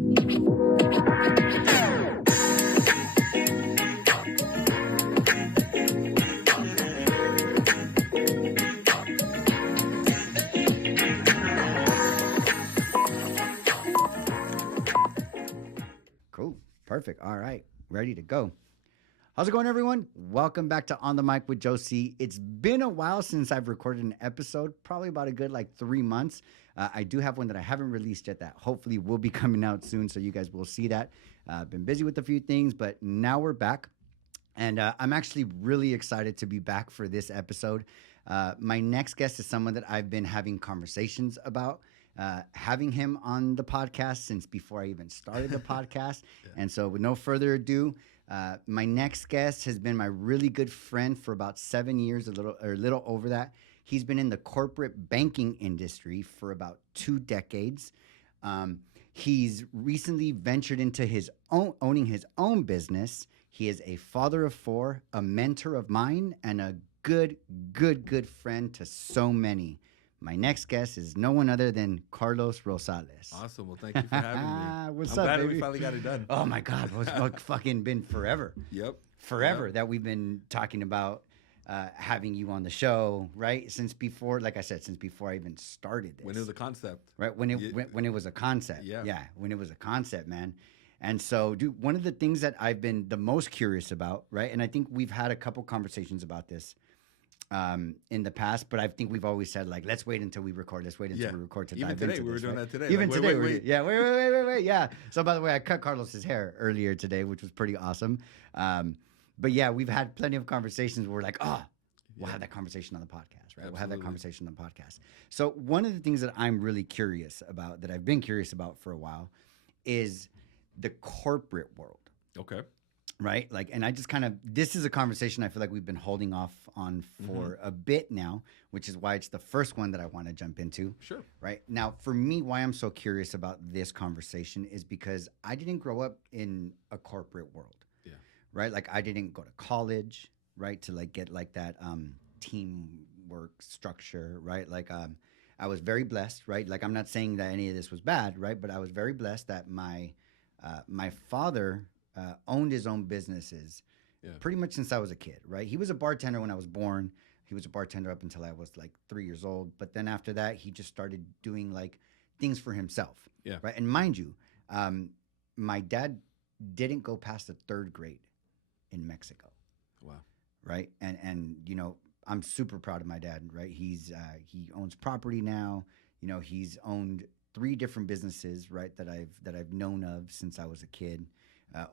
Cool. Perfect. All right. Ready to go. How's it going, everyone? Welcome back to On the Mic with JoeCee. It's been a while since I've recorded an episode, probably about a good 3 months. I do have one that I haven't released yet that hopefully will be coming out soon, so you guys will see that. I've been busy with a few things, but now we're back. And I'm actually really excited to be back for this episode. My next guest is someone that I've been having conversations about. Having him on the podcast since before I even started the podcast. Yeah. And so with no further ado, my next guest has been my really good friend for about 7 years, a little over that. He's been in the corporate banking industry for about 2 decades. He's recently ventured into owning his own business. He is a father of 4, a mentor of mine, and a good friend to so many. My next guest is no one other than Carlos Rosales. Awesome. Well, thank you for having me. What's I'm up, glad baby? we finally got it done. Oh, my God. It's fucking been forever. Yep. Forever that we've been talking about having you on the show, right? Since before, like I said, since before I even started this. When it was a concept. Right? When it was a concept. Yeah. Yeah, when it was a concept, man. And so, dude, one of the things that I've been the most curious about, right? And I think we've had a couple conversations about this in the past, but I think we've always said, let's wait until we record. Let's wait until we record to Even dive today, into we were this, doing right? that today. Even today, wait. Yeah, wait. Yeah. So, by the way, I cut Carlos's hair earlier today, which was pretty awesome. But yeah, we've had plenty of conversations where we're like, we'll have that conversation on the podcast, right? Absolutely. We'll have that conversation on the podcast. So one of the things that I'm really curious about, that I've been curious about for a while, is the corporate world. Okay. Right? And I just this is a conversation I feel like we've been holding off on for a bit now, which is why it's the first one that I want to jump into. Sure. Right? Now, for me, why I'm so curious about this conversation is because I didn't grow up in a corporate world. Yeah. Right? I didn't go to college, right? To get that teamwork structure, right? I was very blessed, right? I'm not saying that any of this was bad, right? But I was very blessed that my father owned his own businesses pretty much since I was a kid, right? He was a bartender when I was born. He was a bartender up until I was 3 years old. But then after that, he just started doing things for himself, right? And mind you, my dad didn't go past the 3rd grade in Mexico. Wow. Right? And I'm super proud of my dad, right? He owns property now. He's owned 3 different businesses, right, that I've known of since I was a kid.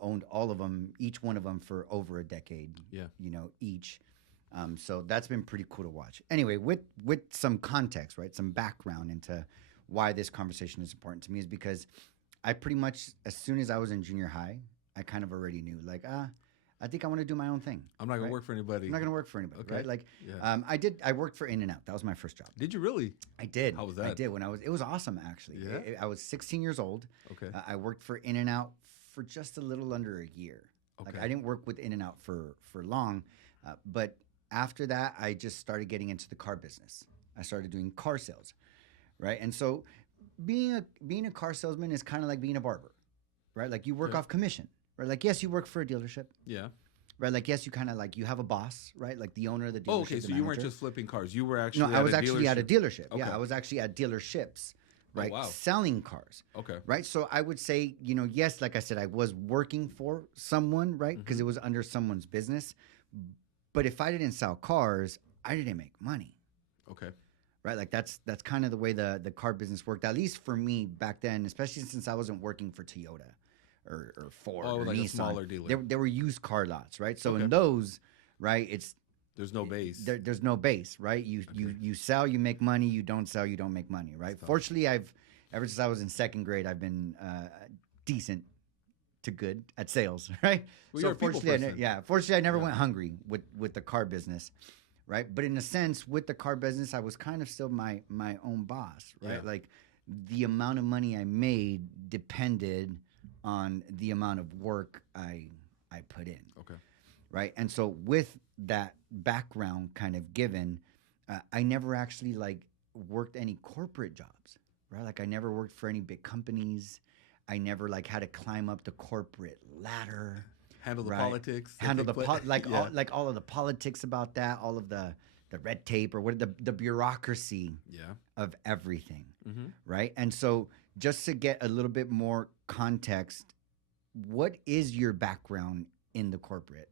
Owned all of them, each one of them for over a decade. Yeah. Each. So that's been pretty cool to watch. Anyway, with some context, right, some background into why this conversation is important to me is because I pretty much, as soon as I was in junior high, I kind of already knew, I think I want to do my own thing. I'm not going to work for anybody. I'm not going to work for anybody, okay. Right? I worked for In-N-Out. That was my first job. Did you really? I did. How was that? I did. It was awesome, actually. Yeah? I was 16 years old. Okay. I worked for In-N-Out for just a little under a year. Okay. I didn't work with In-N-Out for long, but after that, I just started getting into the car business. I started doing car sales, right? And so being a car salesman is kind of like being a barber, right? You work off commission, right? Yes, you work for a dealership. Yeah. Right, yes, you kind of you have a boss, right? The owner of the dealership. Oh, okay. So you weren't just flipping cars. You were actually. No, I was actually at a dealership. Okay. Yeah, I was actually at dealerships, right? Oh, wow. Selling cars. Okay. Right. So I would say, yes, like I said, I was working for someone, right? Because it was under someone's business. But if I didn't sell cars, I didn't make money. Okay. Right. That's kind of the way the car business worked, at least for me back then, especially since I wasn't working for Toyota. Or Ford or Nissan. A smaller dealer. There were used car lots, right? So Okay. in those, right, there's no base. There's no base, right? You sell, you make money. You don't sell, you don't make money, right? Fortunately, ever since I was in 2nd grade, I've been decent to good at sales, right? Well, so you're a people fortunately, person. fortunately, I never went hungry with the car business, right? But in a sense, with the car business, I was kind of still my own boss, right? Yeah. The amount of money I made depended on the amount of work I put in. Okay. Right. And so with that background kind of given, I never actually worked any corporate jobs, right? I never worked for any big companies. I never like had to climb up the corporate ladder. Handle the right? politics. Handle the all of the politics about that, all of the red tape or what the bureaucracy of everything, right? And so just to get a little bit more context, what is your background in the corporate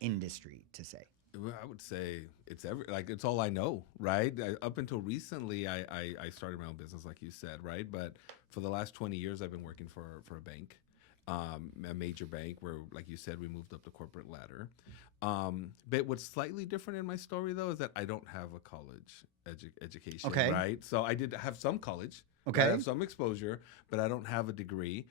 industry to say? Well, I would say it's it's all I know, right? Up until recently, I started my own business, like you said, right? But for the last 20 years, I've been working for a bank, a major bank where, like you said, we moved up the corporate ladder. But what's slightly different in my story, though, is that I don't have a college education, right? So I did have some college, okay, I have some exposure, but I don't have a degree.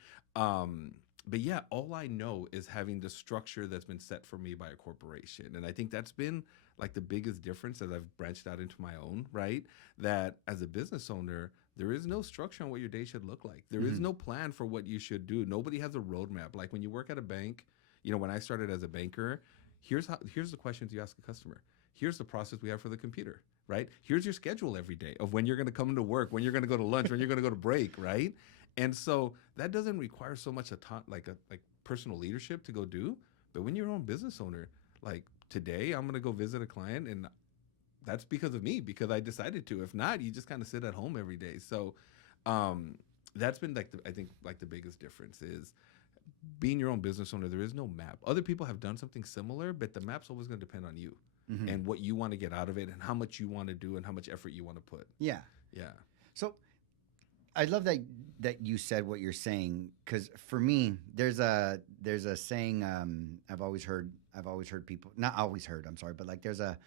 But yeah, all I know is having the structure that's been set for me by a corporation. And I think that's been like the biggest difference as I've branched out into my own, right? That as a business owner, there is no structure on what your day should look like. There is no plan for what you should do. Nobody has a roadmap. Like when you work at a bank, when I started as a banker, here's the questions you ask a customer. Here's the process we have for the computer, right? Here's your schedule every day of when you're going to come to work, when you're going to go to lunch, when you're going to go to break, right? And so that doesn't require so much like personal leadership to go do. But when you're your own business owner, like today, I'm going to go visit a client, and that's because of me, because I decided to. If not, you just kind of sit at home every day. So that's been I think the biggest difference is being your own business owner. There is no map. Other people have done something similar, but the map's always going to depend on you and what you want to get out of it and how much you want to do and how much effort you want to put. Yeah. Yeah. So I love that you said what you're saying, because for me, there's a saying I've always heard people, not always heard, I'm sorry, but like there's a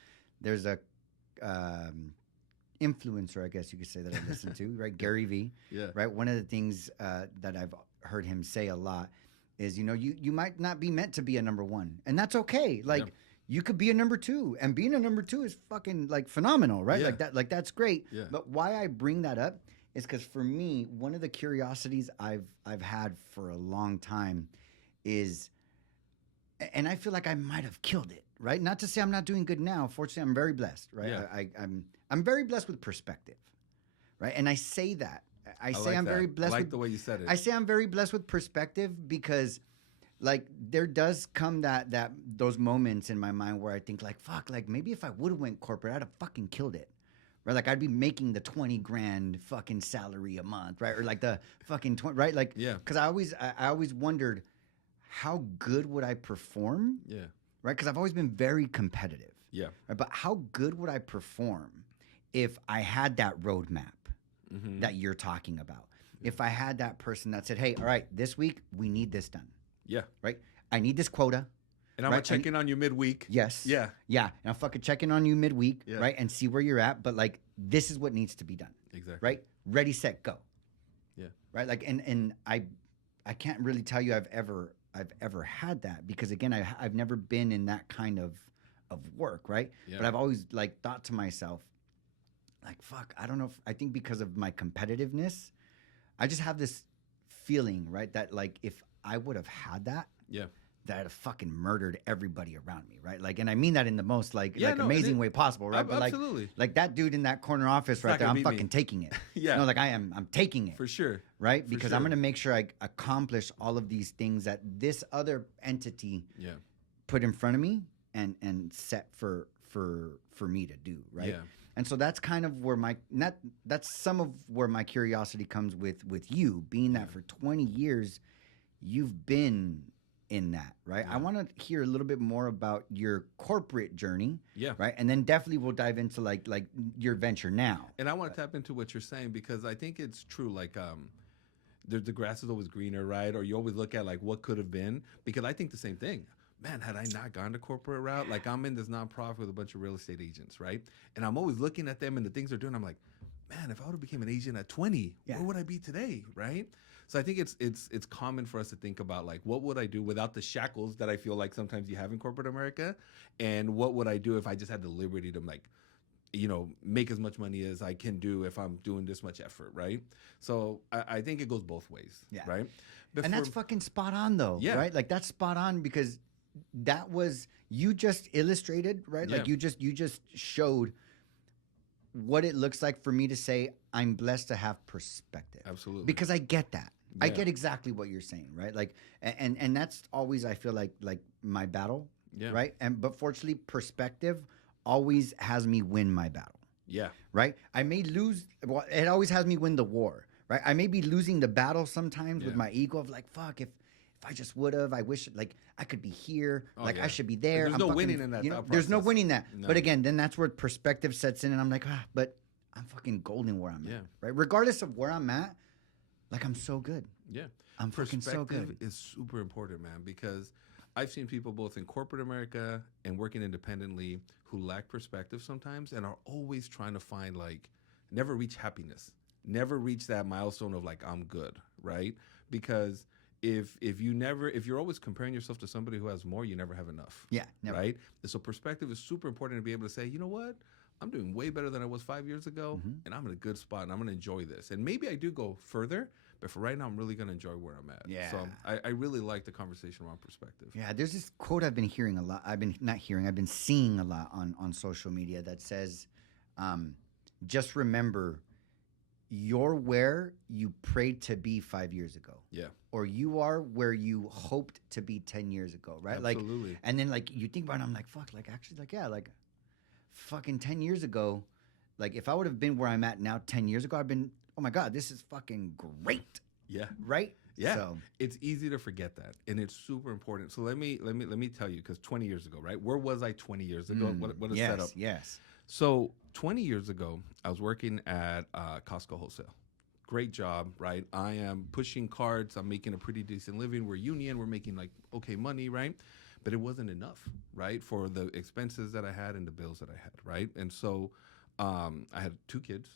influencer, I guess you could say, that I listen to, right? Gary Vee. Yeah. Right. One of the things that I've heard him say a lot is, you might not be meant to be a number one, and that's okay. Like you could be a number two, and being a number two is fucking like phenomenal, right? Yeah. Like that's great. Yeah. But why I bring that up is because for me, one of the curiosities I've had for a long time is, and I feel like I might have killed it, right? Not to say I'm not doing good now. Fortunately, I'm very blessed, right? Yeah. I'm very blessed with perspective, right? And I say that. I say like I'm that. very blessed. I like the way you said it. I say I'm very blessed with perspective because, like, there does come those moments in my mind where I think like, fuck, like maybe if I would have went corporate, I'd have fucking killed it. Right, like I'd be making the 20 grand fucking salary a month, right? Or like the fucking 20, right? Like, yeah. Because I always wondered how good would I perform? Yeah. Right, because I've always been very competitive. Yeah. Right? But how good would I perform if I had that roadmap that you're talking about? Yeah. If I had that person that said, "Hey, all right, this week we need this done." Yeah. Right. I need this quota. And I'm going to check in on you midweek. Yes. Yeah. Yeah. And I'll fucking check in on you midweek, yeah. right? And see where you're at. But like, this is what needs to be done. Exactly. Right? Ready, set, go. Yeah. Right? Like, and I can't really tell you I've ever had that, because again, I've never been in that kind of work, right? Yeah. But I've always like thought to myself, like, fuck, I don't know I think because of my competitiveness, I just have this feeling, right? That like if I would have had that, yeah, that I'd have fucking murdered everybody around me, right? Like, and I mean that in the most amazing way possible, right? But absolutely. Like that dude in that corner office right there, I'm fucking taking it. Yeah. No, like I'm taking it. For sure. Right? Because I'm going to make sure I accomplish all of these things that this other entity put in front of me and set for me to do, right? Yeah. And so that's kind of where that's some of where my curiosity comes with you, being that for 20 years you've been in that, right? Yeah. I want to hear a little bit more about your corporate journey, yeah, right? And then definitely we'll dive into like your venture now. And I want to tap into what you're saying, because I think it's true. Like, the grass is always greener, right? Or you always look at like what could have been, because I think the same thing. Man, had I not gone the corporate route, like I'm in this nonprofit with a bunch of real estate agents, right? And I'm always looking at them and the things they're doing. I'm like, man, if I would have became an agent at 20, where would I be today, right? So I think it's common for us to think about like, what would I do without the shackles that I feel like sometimes you have in corporate America, and what would I do if I just had the liberty to like, make as much money as I can do if I'm doing this much effort, right? So I think it goes both ways, right? And that's fucking spot on though, right? Like that's spot on, because that was, you just illustrated, right? Like you just showed what it looks like for me to say I'm blessed to have perspective. Absolutely. Because I get that. I Yeah. get exactly what you're saying, right? Like, and that's always I feel like my battle, Yeah. right? And but fortunately, perspective always has me win my battle, Yeah. right? I may lose. Well, it always has me win the war, right? I may be losing the battle sometimes with Yeah. my ego of like, fuck, if I just would have, I wish like I could be here, Oh, like I yeah. should be there. There's I'm no fucking, winning in that you know, thought there's no process. winning that. No. But again, then that's where perspective sets in, and I'm like, but I'm fucking golden where I'm Yeah. at, right? Regardless of where I'm at, like I'm so good. Yeah. I'm fucking so Perspective good. is super important, man, because I've seen people both in corporate America and working independently who lack perspective sometimes and are always trying to find like never reach happiness, never reach that milestone of like I'm good, right? Because if you're always comparing yourself to somebody who has more, you never have enough. Yeah, never. Right? And so perspective is super important to be able to say, you know what? I'm doing way better than I was 5 years ago, and I'm in a good spot, and I'm going to enjoy this. And maybe I do go further, but for right now, I'm really going to enjoy where I'm at. Yeah. So I really like the conversation around perspective. Yeah, there's this quote I've been hearing a lot. I've been seeing a lot on social media that says, just remember, you're where you prayed to be 5 years ago. Yeah. Or you are where you hoped to be 10 years ago, right? Absolutely. Like, and then like you think about it, I'm like, fuck, like actually, like, yeah, like fucking 10 years ago, like if I would have been where I'm at now 10 years ago, I've been, oh my God, this is fucking great. Yeah. Right? Yeah. So, It's easy to forget that, and it's super important. So let me tell you, because 20 years ago, right? Where was I 20 years ago? What a yes, setup. yes. So 20 years ago, I was working at Costco Wholesale. Great job, right? I am pushing carts. I'm making a pretty decent living. We're union. We're making like okay money, right? But it wasn't enough, right? For the expenses that I had and the bills that I had, right? And so I had 2 kids.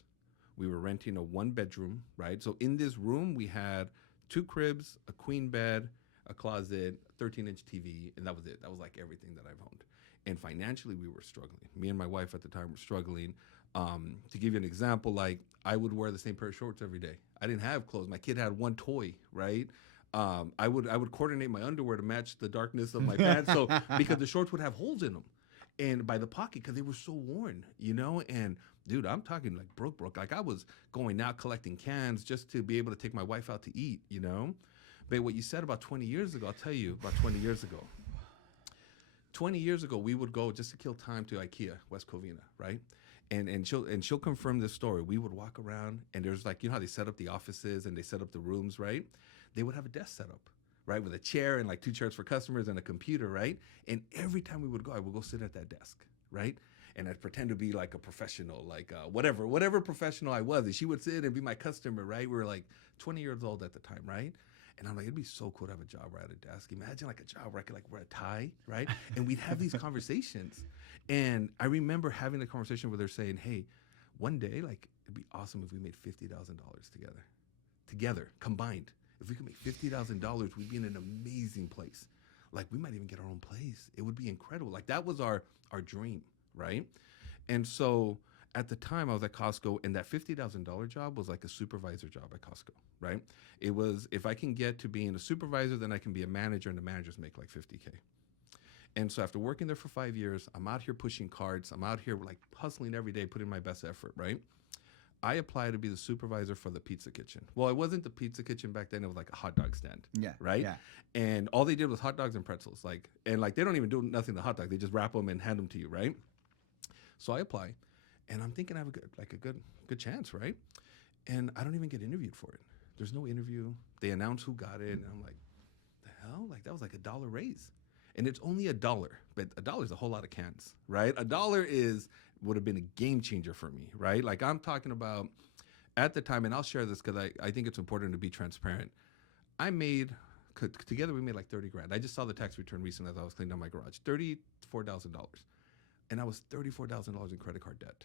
We were renting a 1-bedroom, right? So in this room, we had 2 cribs, a queen bed, a closet, 13-inch TV, and that was it. That was like everything that I've owned. And financially, we were struggling. Me and my wife at the time were struggling. To give you an example, like I would wear the same pair of shorts every day. I didn't have clothes. My kid had 1 toy, right? I would coordinate my underwear to match the darkness of my pants, so because the shorts would have holes in them, and by the pocket because they were so worn, you know. And dude, I'm talking like broke. Like I was going out collecting cans just to be able to take my wife out to eat, you know. But what you said about 20 years ago, I'll tell you about 20 years ago. 20 years ago, we would go just to kill time to IKEA, West Covina, right? And she'll confirm this story. We would walk around, and there's like, you know how they set up the offices and they set up the rooms, right? They would have a desk set up, right, with a chair and like 2 chairs for customers and a computer, right? And every time we would go, I would go sit at that desk, right? And I'd pretend to be like a professional, like whatever professional I was. And she would sit and be my customer, right? We were like 20 years old at the time, right? And I'm like, it'd be so cool to have a job where I had a desk. Imagine like a job where I could like wear a tie, right? And we'd have these conversations. And I remember having a conversation with her saying, hey, one day, like, it'd be awesome if we made $50,000 together, combined. If we could make $50,000, we'd be in an amazing place. Like, we might even get our own place. It would be incredible. Like, that was our dream, right? And so at the time I was at Costco, and that $50,000 job was like a supervisor job at Costco, right? It was, if I can get to being a supervisor, then I can be a manager, and the managers make like $50K. And so after working there for 5 years, I'm out here pushing carts. I'm out here like hustling every day, putting my best effort, right? I applied to be the supervisor for the pizza kitchen. Well, it wasn't the pizza kitchen back then. It was like a hot dog stand. Yeah. Right? Yeah. And all they did was hot dogs and pretzels. And they don't even do nothing to hot dog. They just wrap them and hand them to you, right? So I apply, and I'm thinking I have a good chance, right? And I don't even get interviewed for it. There's no interview. They announce who got it, and I'm like, the hell? Like, that was like $1 raise. And it's only $1, but $1 is a whole lot of cans, right? $1 would have been a game changer for me, right? Like, I'm talking about at the time, and I'll share this because I think it's important to be transparent. Together we made like 30 grand. I just saw the tax return recently as I was cleaning out my garage, $34,000. And I was $34,000 in credit card debt.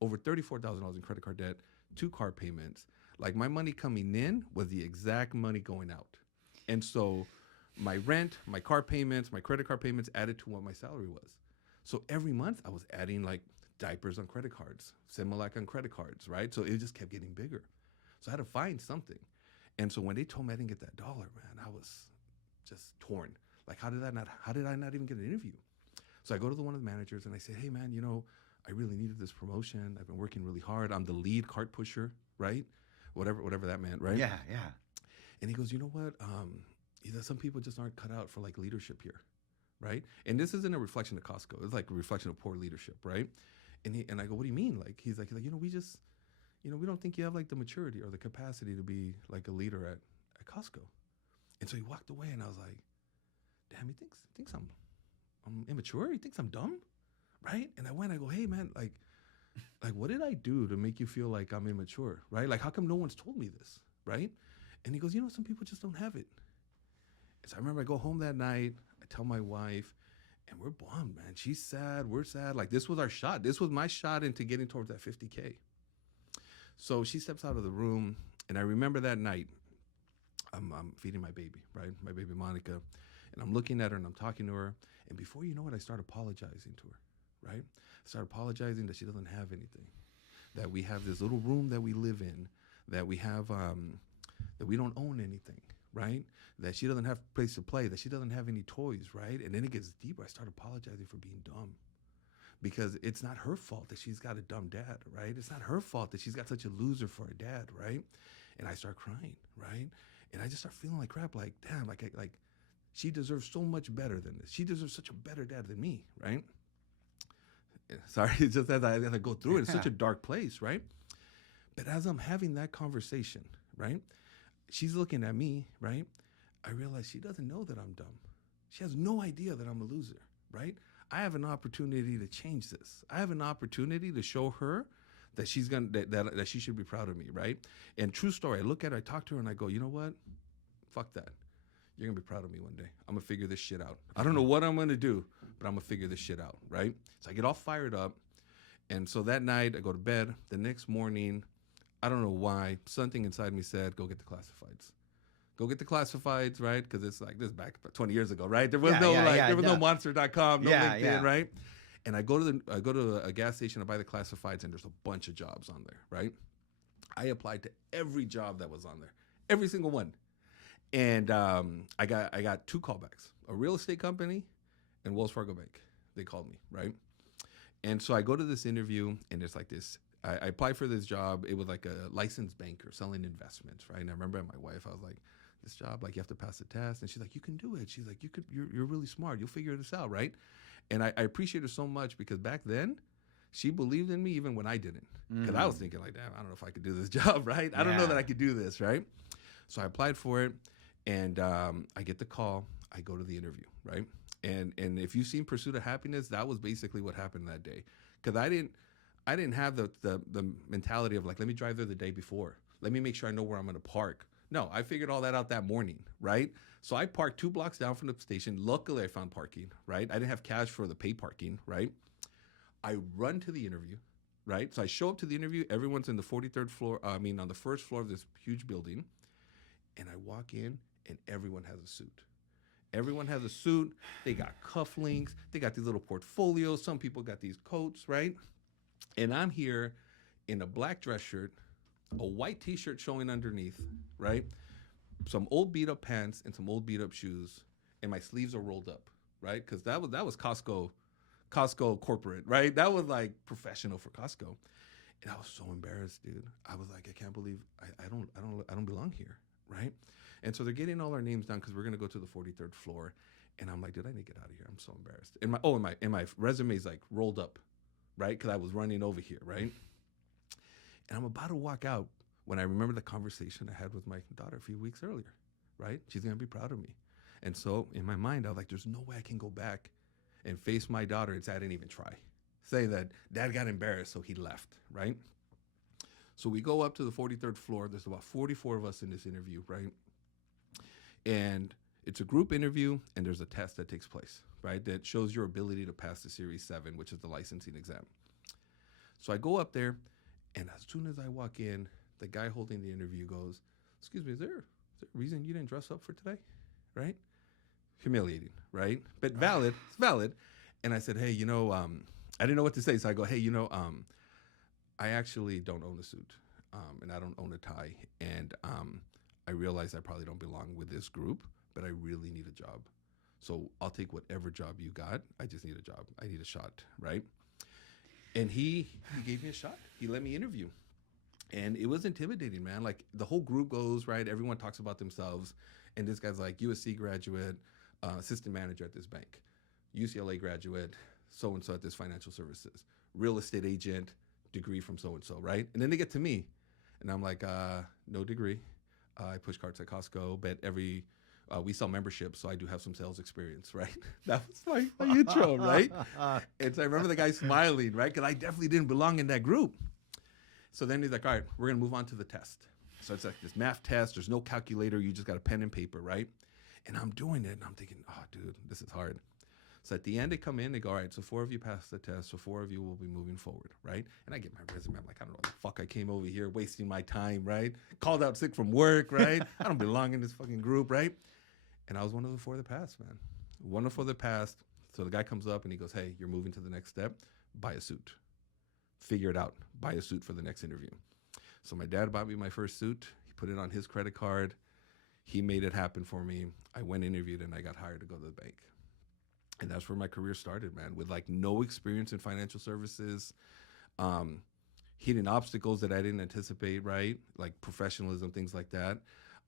Over $34,000 in credit card debt, 2 car payments. Like, my money coming in was the exact money going out. And so my rent, my car payments, my credit card payments added to what my salary was. So every month I was adding like diapers on credit cards, Similac on credit cards, right? So it just kept getting bigger. So I had to find something. And so when they told me I didn't get that $1, man, I was just torn. Like, how did I not even get an interview? So I go to one of the managers and I say, hey man, I really needed this promotion. I've been working really hard. I'm the lead cart pusher, right? Whatever that meant, right? Yeah, yeah. And he goes, you know what? Some people just aren't cut out for like leadership here, right? And this isn't a reflection of Costco. It's like a reflection of poor leadership, right? And I go, what do you mean? Like he's like, we just, we don't think you have like the maturity or the capacity to be like a leader at Costco. And so he walked away, and I was like, damn, he thinks I'm immature. He thinks I'm dumb, right? And I go, hey man, like what did I do to make you feel like I'm immature, right? Like how come no one's told me this, right? And he goes, some people just don't have it. And so I remember I go home that night, I tell my wife, and we're bummed, man. She's sad, we're sad. Like this was our shot. This was my shot into getting towards that 50K. So she steps out of the room, and I remember that night, I'm feeding my baby, right? My baby Monica. And I'm looking at her and I'm talking to her. And before you know it, I start apologizing to her, right? I start apologizing that she doesn't have anything, that we have this little room that we live in, that we have, that we don't own anything, right? That she doesn't have a place to play, that she doesn't have any toys, right? And then it gets deeper. I start apologizing for being dumb, because it's not her fault that she's got a dumb dad, right? It's not her fault that she's got such a loser for a dad, right? And I start crying, right? And I just start feeling like crap, like, damn, like she deserves so much better than this. She deserves such a better dad than me, right? Sorry, it's just as I go through it, it's such a dark place, right? But as I'm having that conversation, right, she's looking at me, right? I realize she doesn't know that I'm dumb. She has no idea that I'm a loser, right? I have an opportunity to change this. I have an opportunity to show her that she's gonna that she should be proud of me, right? And true story, I look at her, I talk to her, and I go, you know what? Fuck that. You're gonna be proud of me one day. I'm gonna figure this shit out. I don't know what I'm gonna do, but I'm gonna figure this shit out, right? So I get all fired up, and so that night I go to bed. The next morning, I don't know why, something inside me said, go get the classifieds. Go get the classifieds, right? Because it's like this back 20 years ago, right? There was no monster.com, no LinkedIn, right? And I go to a gas station, I buy the classifieds, and there's a bunch of jobs on there, right? I applied to every job that was on there, every single one. And I got 2 callbacks, a real estate company and Wells Fargo Bank. They called me, right? And so I go to this interview, and it's like this. I applied for this job. It was like a licensed banker selling investments, right? And I remember my wife, I was like, this job, like you have to pass the test. And she's like, you can do it. She's like, you're really smart. You'll figure this out, right? And I appreciate her so much, because back then, she believed in me even when I didn't. Because I was thinking like, damn, I don't know if I could do this job, right? I don't know that I could do this, right? So I applied for it, and I get the call. I go to the interview, right? And if you've seen Pursuit of Happiness, that was basically what happened that day. Because I didn't have the mentality of like, let me drive there the day before. Let me make sure I know where I'm going to park. No, I figured all that out that morning, right? So I parked 2 blocks down from the station. Luckily, I found parking, right? I didn't have cash for the pay parking, right? I run to the interview, right? So I show up to the interview. Everyone's in the 43rd floor. On the first floor of this huge building. And I walk in, and everyone has a suit. Everyone has a suit. They got cufflinks. They got these little portfolios. Some people got these coats, right? And I'm here in a black dress shirt, a white T-shirt showing underneath, right? Some old beat-up pants and some old beat-up shoes, and my sleeves are rolled up, right? Because that was Costco corporate, right? That was like professional for Costco. And I was so embarrassed, dude. I was like, I can't believe I don't belong here, right? And so they're getting all our names down because we're gonna go to the 43rd floor. And I'm like, dude, I need to get out of here. I'm so embarrassed. And my resume is like rolled up, right? Because I was running over here, right? And I'm about to walk out when I remember the conversation I had with my daughter a few weeks earlier, right? She's gonna be proud of me. And so in my mind, I was like, there's no way I can go back and face my daughter and say I didn't even try. Say that dad got embarrassed, so he left, right? So we go up to the 43rd floor. There's about 44 of us in this interview, right? And it's a group interview, and there's a test that takes place, right? That shows your ability to pass the Series 7, which is the licensing exam. So I go up there, and as soon as I walk in, the guy holding the interview goes, excuse me, is there a reason you didn't dress up for today, right? Humiliating, right? But valid, it's valid. And I said, hey, I didn't know what to say. So I go, hey, I actually don't own a suit, and I don't own a tie. And I realize I probably don't belong with this group, but I really need a job. So I'll take whatever job you got. I just need a job. I need a shot, right? And he gave me a shot. He let me interview. And it was intimidating, man. Like the whole group goes, right? Everyone talks about themselves. And this guy's like USC graduate, assistant manager at this bank, UCLA graduate, so-and-so at this financial services, real estate agent, degree from so-and-so, right? And then they get to me and I'm like, no degree. I push carts at Costco, but we sell memberships, so I do have some sales experience, right? That was my intro, right? And so I remember the guy smiling, right? Because I definitely didn't belong in that group. So then he's like, all right, we're going to move on to the test. So it's like this math test. There's no calculator. You just got a pen and paper, right? And I'm doing it, and I'm thinking, oh, dude, this is hard. So at the end, they come in, they go, all right, so 4 of you passed the test, so 4 of you will be moving forward, right? And I get my resume. I'm like, I don't know what the fuck I came over here wasting my time, right? Called out sick from work, right? I don't belong in this fucking group, right? And I was one of the 4 that passed, man. One of the 4 that passed. So the guy comes up, and he goes, hey, you're moving to the next step. Buy a suit. Figure it out. Buy a suit for the next interview. So my dad bought me my first suit. He put it on his credit card. He made it happen for me. I went interviewed and I got hired to go to the bank. And that's where my career started, man, with like no experience in financial services, hitting obstacles that I didn't anticipate, right? Like professionalism, things like that.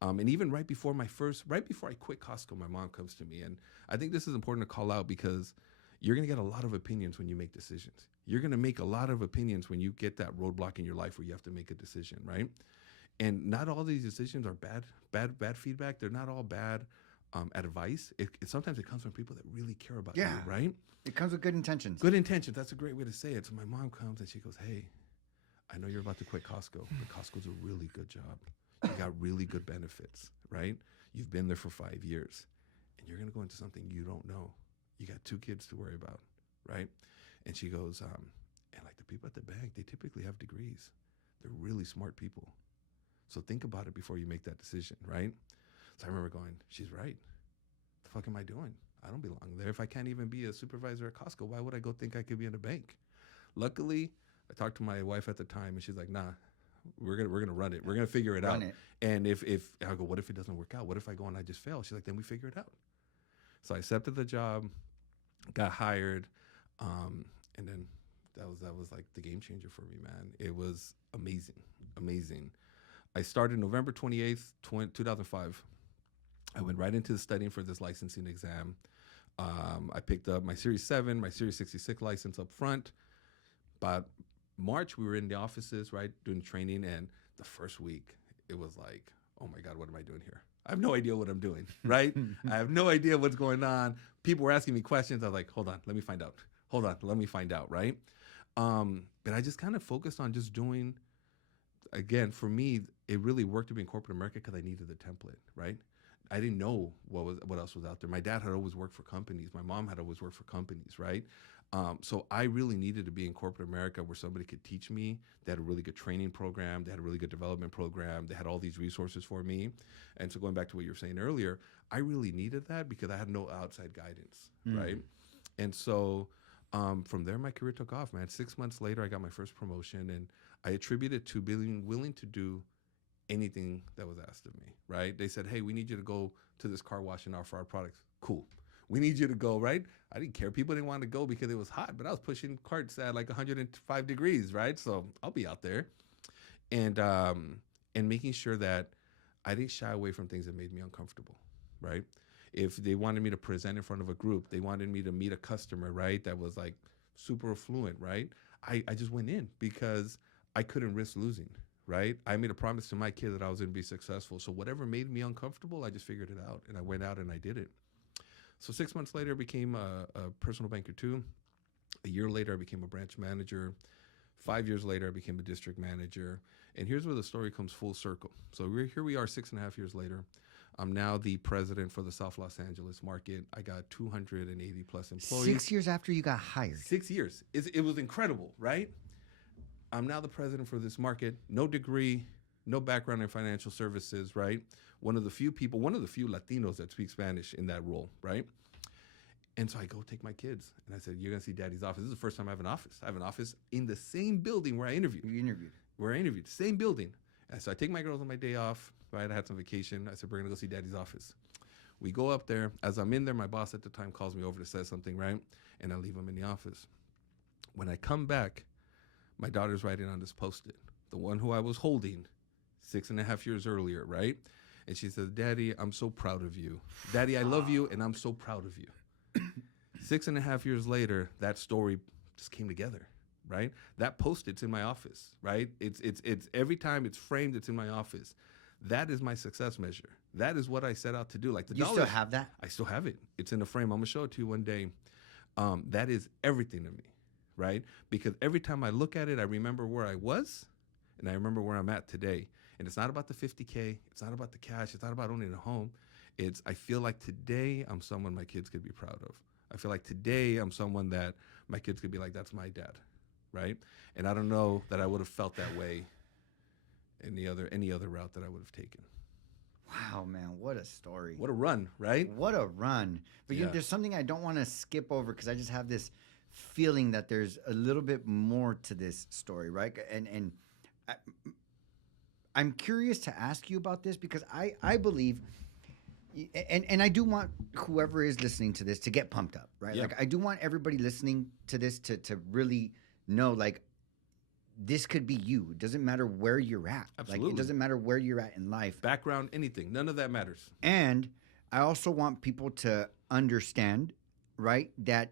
And even right before I quit Costco, my mom comes to me. And I think this is important to call out because you're going to get a lot of opinions when you make decisions. You're going to make a lot of opinions when you get that roadblock in your life where you have to make a decision, right? And not all these decisions are bad feedback. They're not all bad advice. Sometimes it comes from people that really care about you, right? It comes with good intentions. Good intentions. That's a great way to say it. So my mom comes and she goes, hey, I know you're about to quit Costco, but Costco's a really good job. You got really good benefits, right? You've been there for 5 years and you're going to go into something you don't know. You got 2 kids to worry about, right? And she goes, and like the people at the bank, they typically have degrees. They're really smart people. So think about it before you make that decision, right? So I remember going, she's right. The fuck am I doing? I don't belong there. If I can't even be a supervisor at Costco, why would I go think I could be in a bank? Luckily, I talked to my wife at the time and she's like, nah, we're gonna run it. We're gonna figure it out. And if I go, what if it doesn't work out? What if I go and I just fail? She's like, then we figure it out. So I accepted the job, got hired, and then that was like the game changer for me, man. It was amazing. I started November 28th, 2005. I went right into studying for this licensing exam. I picked up my Series 7, my Series 66 license up front. By March, we were in the offices, right, doing training. And the first week, it was like, oh my God, what am I doing here? I have no idea what I'm doing, right? I have no idea what's going on. People were asking me questions. I was like, hold on, let me find out. Hold on, let me find out, right? But I just kind of focused on just doing, again, for me, it really worked to be in corporate America because I needed the template, right? I didn't know what else was out there. My dad had always worked for companies. My mom had always worked for companies, right? So I really needed to be in corporate America where somebody could teach me. They had a really good training program. They had a really good development program. They had all these resources for me. And so going back to what you were saying earlier, I really needed that because I had no outside guidance, right? And so from there, my career took off, man. 6 months later, I got my first promotion, and I attribute it to being willing to do anything that was asked of me, right? They said, hey, we need you to go to this car wash and offer our products. Cool. We need you to go, right? I didn't care. People didn't want to go because it was hot, but I was pushing carts at like 105 degrees, right? So I'll be out there. And making sure that I didn't shy away from things that made me uncomfortable, right? If they wanted me to present in front of a group, they wanted me to meet a customer, right, that was like super affluent, right? I just went in because I couldn't risk losing, right? I made a promise to my kid that I was going to be successful. So whatever made me uncomfortable, I just figured it out. And I went out and I did it. So 6 months later, I became a personal banker too. A year later, I became a branch manager. 5 years later, I became a district manager. And here's where the story comes full circle. So here we are 6.5 years later. I'm now the president for the South Los Angeles market. I got 280 plus employees. 6 years after you got hired. 6 years. It was incredible, right? I'm now the president for this market. No degree, no background in financial services, right? One of the few Latinos that speak Spanish in that role, right? And so I go take my kids. And I said, you're going to see Daddy's office. This is the first time I have an office. I have an office in the same building where I interviewed. You interviewed. Where I interviewed, same building. And so I take my girls on my day off, right? I had some vacation. I said, we're going to go see Daddy's office. We go up there. As I'm in there, my boss at the time calls me over to say something, right? And I leave him in the office. When I come back, my daughter's writing on this Post-it. the one who I was holding 6.5 years earlier, right? And she says, Daddy, I'm so proud of you. Daddy, I love you, and I'm so proud of you. 6.5 years later, that story just came together, right? That Post-it's in my office, right? It's every time it's framed, it's in my office. That is my success measure. That is what I set out to do. Like the You dollars, still have that? I still have it. It's in a frame. I'm gonna show it to you one day. That is everything to me, right? Because every time I look at it, I remember where I was, and I remember where I'm at today. And it's not about the 50K. It's not about the cash. It's not about owning a home. I feel like today I'm someone my kids could be proud of. I feel like today I'm someone that my kids could be like, that's my dad, right? And I don't know that I would have felt that way any other route that I would have taken. Wow, man, what a story. What a run, right? What a run. But Yeah. there's something I don't want to skip over because I just have this feeling that there's a little bit more to this story, right? And I'm curious to ask you about this because I believe, and I do want whoever is listening to this to get pumped up, right? Yeah. Like I do want everybody listening to this to really know, like, this could be you. It doesn't matter where you're at. Absolutely. Like, it doesn't matter where you're at in life. Background, anything. None of that matters. And I also want people to understand, right, that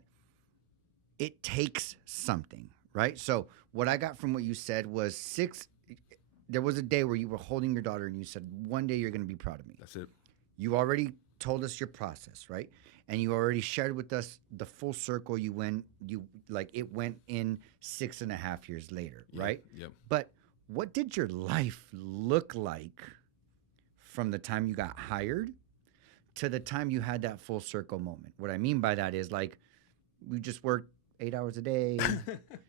it takes something, right? So what I got from what you said was there was a day where you were holding your daughter and you said, one day you're going to be proud of me. That's it. You already told us your process, right? And you already shared with us the full circle it went in 6.5 years later, right? Yep. But what did your life look like from the time you got hired to the time you had that full circle moment? What I mean by that is, like, we just worked 8 hours a day,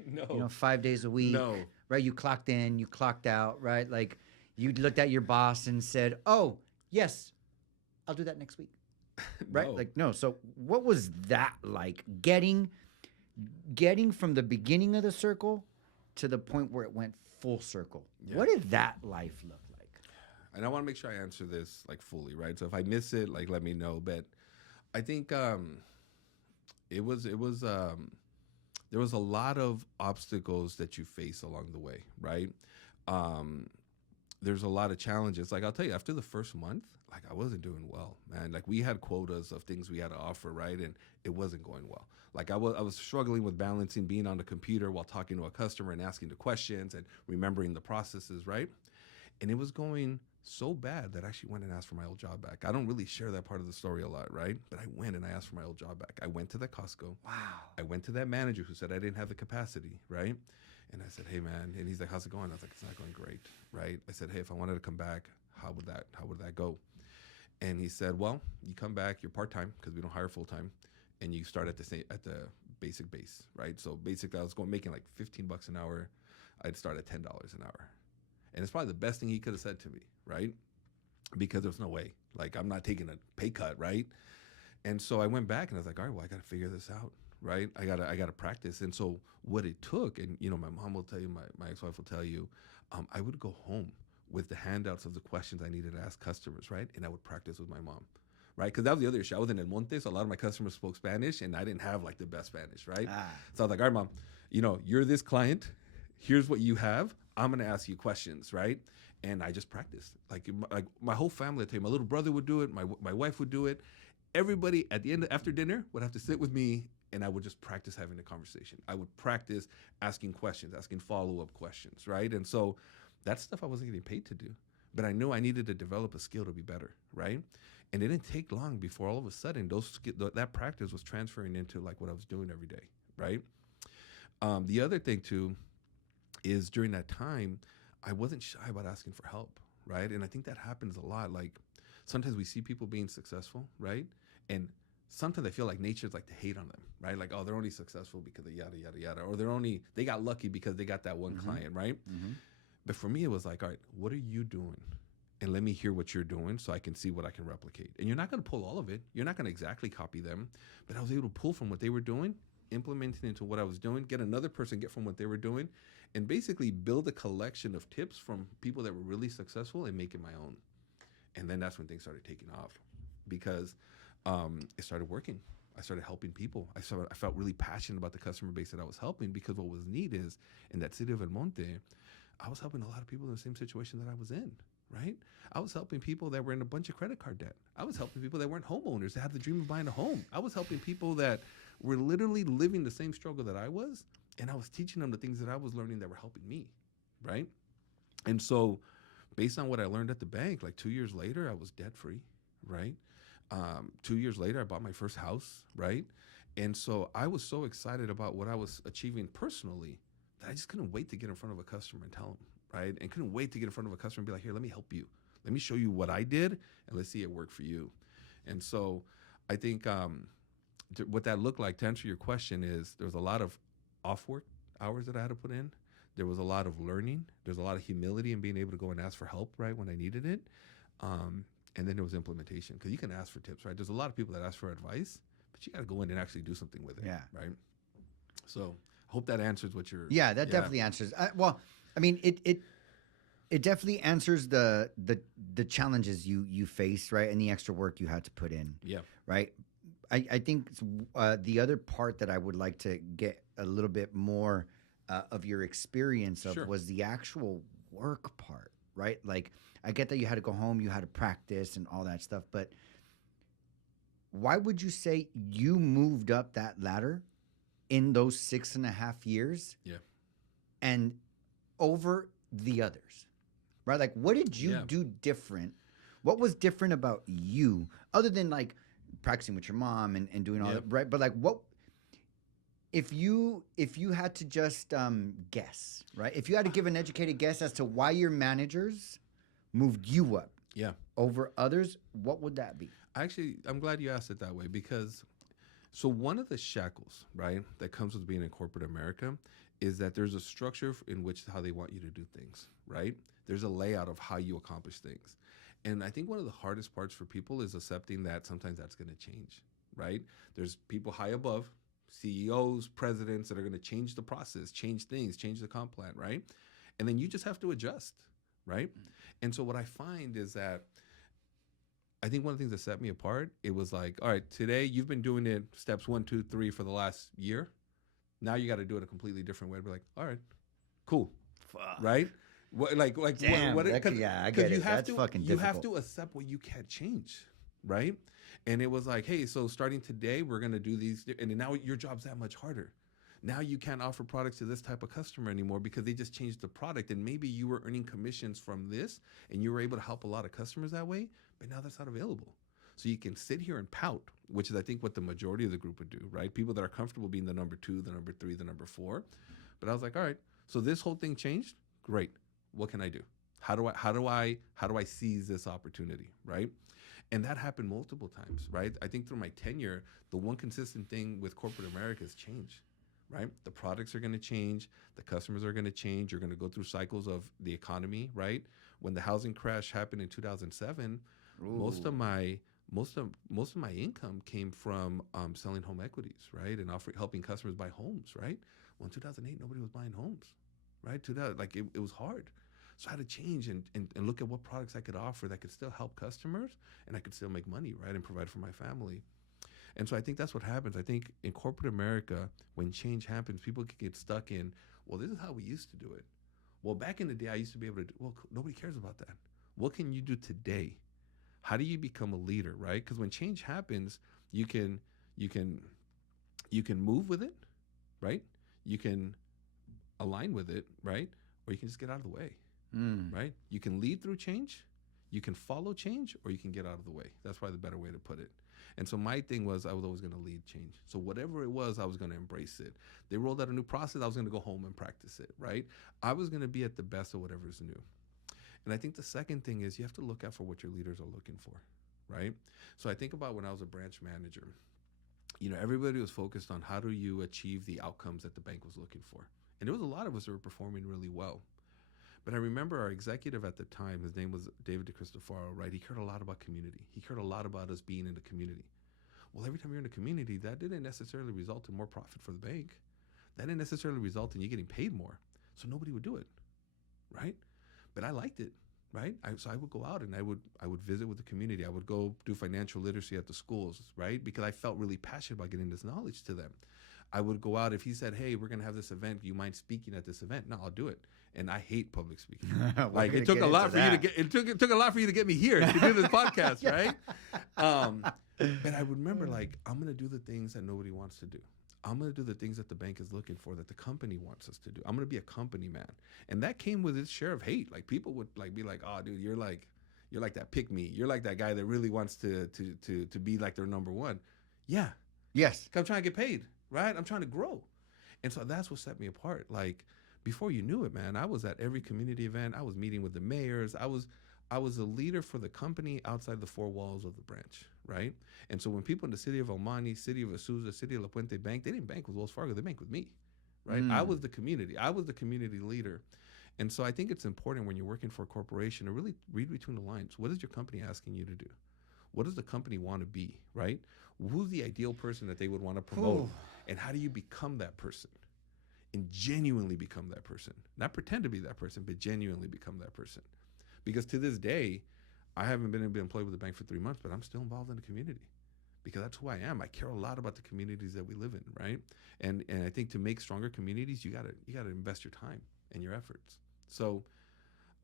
No. 5 days a week, No. right? You clocked in, you clocked out, right? Like, you looked at your boss and said, oh, yes, I'll do that next week. Right? No. Like, no. So what was that like? Getting from the beginning of the circle to the point where it went full circle. Yeah. What did that life look like? And I want to make sure I answer this like fully, right? So if I miss it, like let me know. But I think there was a lot of obstacles that you face along the way, right? There's a lot of challenges. Like I'll tell you, after the first month, like I wasn't doing well, man. Like we had quotas of things we had to offer, right? And it wasn't going well. Like I was struggling with balancing being on the computer while talking to a customer and asking the questions and remembering the processes, right? And it was going so bad that I actually went and asked for my old job back. I don't really share that part of the story a lot, right? But I went and I asked for my old job back. I went to the Costco. Wow. I went to that manager who said I didn't have the capacity, right? And I said, hey, man. And he's like, how's it going? I was like, it's not going great, right? I said, hey, if I wanted to come back, how would that go? And he said, well, you come back, you're part-time because we don't hire full-time, and you start at the basic base, right? So basically I was making like $15 an hour. I'd start at $10 an hour. And it's probably the best thing he could have said to me, right? Because there's no way. Like, I'm not taking a pay cut, right? And so I went back and I was like, all right, well, I got to figure this out, right? I gotta practice. And so what it took, and my mom will tell you, my ex-wife will tell you, I would go home with the handouts of the questions I needed to ask customers, right? And I would practice with my mom, right? Because that was the other issue. I was in El Monte, so a lot of my customers spoke Spanish, and I didn't have like the best Spanish, right? So I was like, all right, Mom, you're this client. Here's what you have. I'm gonna ask you questions, right? And I just practiced. Like my whole family, I tell you, my little brother would do it. My wife would do it. Everybody at the end after dinner would have to sit with me, and I would just practice having a conversation. I would practice asking questions, asking follow-up questions, right? And so that's stuff I wasn't getting paid to do, but I knew I needed to develop a skill to be better, right? And it didn't take long before all of a sudden that practice was transferring into like what I was doing every day, right? The other thing too is during that time, I wasn't shy about asking for help, right? And I think that happens a lot. Like sometimes we see people being successful, right? And sometimes I feel like nature's like to hate on them, right? Like, oh, they're only successful because of yada, yada, yada. Or they got lucky because they got that one client, right? Mm-hmm. But for me, it was like, all right, what are you doing? And let me hear what you're doing so I can see what I can replicate. And you're not going to pull all of it. You're not going to exactly copy them. But I was able to pull from what they were doing, implement it into what I was doing, get another person, get from what they were doing, and basically build a collection of tips from people that were really successful and make it my own. And then that's when things started taking off because it started working. I started helping people. I felt really passionate about the customer base that I was helping because what was neat is in that city of El Monte, I was helping a lot of people in the same situation that I was in, right? I was helping people that were in a bunch of credit card debt. I was helping people that weren't homeowners that had the dream of buying a home. I was helping people that were literally living the same struggle that I was, and I was teaching them the things that I was learning that were helping me, right? And so based on what I learned at the bank, like 2 years later, I was debt free, right? 2 years later, I bought my first house, right? And so I was so excited about what I was achieving personally that I just couldn't wait to get in front of a customer and tell them, right? And couldn't wait to get in front of a customer and be like, here, let me help you. Let me show you what I did, and let's see it work for you. And so I think what that looked like, to answer your question, is there was a lot of off work hours that I had to put in. There was a lot of learning. There's a lot of humility in being able to go and ask for help, right, when I needed it. And then there was implementation, because you can ask for tips, right? There's a lot of people that ask for advice, but you got to go in and actually do something with it, right? So I hope that answers what you're... Yeah, that definitely answers. Well, I mean, it definitely answers the challenges you faced, right, and the extra work you had to put in. Yeah. Right. I think the other part that I would like to get a little bit more of your experience of was the actual work part, right? Like, I get that you had to go home, you had to practice and all that stuff, but why would you say you moved up that ladder in those 6.5 years? Yeah. And over the others, right? Like, what did you do different? What was different about you, other than like practicing with your mom and doing all that, right? But like, what if you had to just guess, right? If you had to give an educated guess as to why your managers moved you up over others, what would that be? Actually, I'm glad you asked it that way, because so one of the shackles, right, that comes with being in corporate America is that there's a structure in which how they want you to do things, right? There's a layout of how you accomplish things. And I think one of the hardest parts for people is accepting that sometimes that's going to change, right? There's people high above, CEOs, presidents, that are going to change the process, change things, change the comp plan, right? And then you just have to adjust, right? And so what I find is that I think one of the things that set me apart, it was like, all right, today you've been doing it steps 1, 2, 3 for the last year. Now you got to do it a completely different way. Be like, all right, cool, right? What, damn, I get it. That's fucking difficult. You have to accept what you can't change, right? And it was like, hey, so starting today, we're gonna do these, and now your job's that much harder. Now you can't offer products to this type of customer anymore because they just changed the product, and maybe you were earning commissions from this, and you were able to help a lot of customers that way, but now that's not available. So you can sit here and pout, which is I think what the majority of the group would do, right? People that are comfortable being the number 2, the number 3, the number 4. But I was like, all right, so this whole thing changed. Great. What can I do? How do I seize this opportunity, right? And that happened multiple times, right? I think through my tenure, the one consistent thing with corporate America is change, right? The products are going to change, the customers are going to change. You're going to go through cycles of the economy, right? When the housing crash happened in 2007, most of my income came from selling home equities, right? And helping customers buy homes, right? Well, in 2008, nobody was buying homes, right? It was hard. So I had to change and look at what products I could offer that could still help customers and I could still make money, right? And provide for my family. And so I think that's what happens. I think in corporate America, when change happens, people can get stuck in, well, this is how we used to do it. Well, back in the day, I used to be able to do, well, nobody cares about that. What can you do today? How do you become a leader, right? Because when change happens, you can move with it, right? You can align with it, right? Or you can just get out of the way, right? You can lead through change, you can follow change, or you can get out of the way. That's probably the better way to put it. And so my thing was I was always going to lead change. So whatever it was, I was going to embrace it. They rolled out a new process, I was going to go home and practice it, right? I was going to be at the best of whatever is new. And I think the second thing is you have to look out for what your leaders are looking for, right? So I think about when I was a branch manager, everybody was focused on how do you achieve the outcomes that the bank was looking for. And there was a lot of us that were performing really well. But I remember our executive at the time, his name was David DeCristofaro, right? He cared a lot about community. He cared a lot about us being in the community. Well, every time you're in the community, that didn't necessarily result in more profit for the bank. That didn't necessarily result in you getting paid more. So nobody would do it, right? But I liked it, right? So I would go out and I would visit with the community. I would go do financial literacy at the schools, right? Because I felt really passionate about getting this knowledge to them. I would go out if he said, "Hey, we're gonna have this event. You mind speaking at this event?" No, I'll do it. And I hate public speaking. Like it took a lot for you to get. It took a lot for you to get me here to do this podcast, right? But I would remember, like, I'm gonna do the things that nobody wants to do. I'm going to do the things that the bank is looking for, that the company wants us to do. I'm going to be a company man. And that came with its share of hate. Like, people would like be like, "Oh, dude, you're like that pick me. You're like that guy that really wants to be like their number one." Yeah. Yes. I'm trying to get paid, right? I'm trying to grow. And so that's what set me apart. Like, before you knew it, man, I was at every community event. I was meeting with the mayors. I was a leader for the company outside the four walls of the branch, right? And so when people in the city of El Monte, city of Azusa, city of La Puente bank, they didn't bank with Wells Fargo. They banked with me, right? I was the community. I was the community leader. And so I think it's important when you're working for a corporation to really read between the lines. What is your company asking you to do? What does the company want to be, right? Who's the ideal person that they would want to promote? And how do you become that person? And genuinely become that person. Not pretend to be that person, but genuinely become that person. Because to this day, I haven't been employed with the bank for 3 months, but I'm still involved in the community because that's who I am. I care a lot about the communities that we live in, right? And I think to make stronger communities, you gotta invest your time and your efforts. So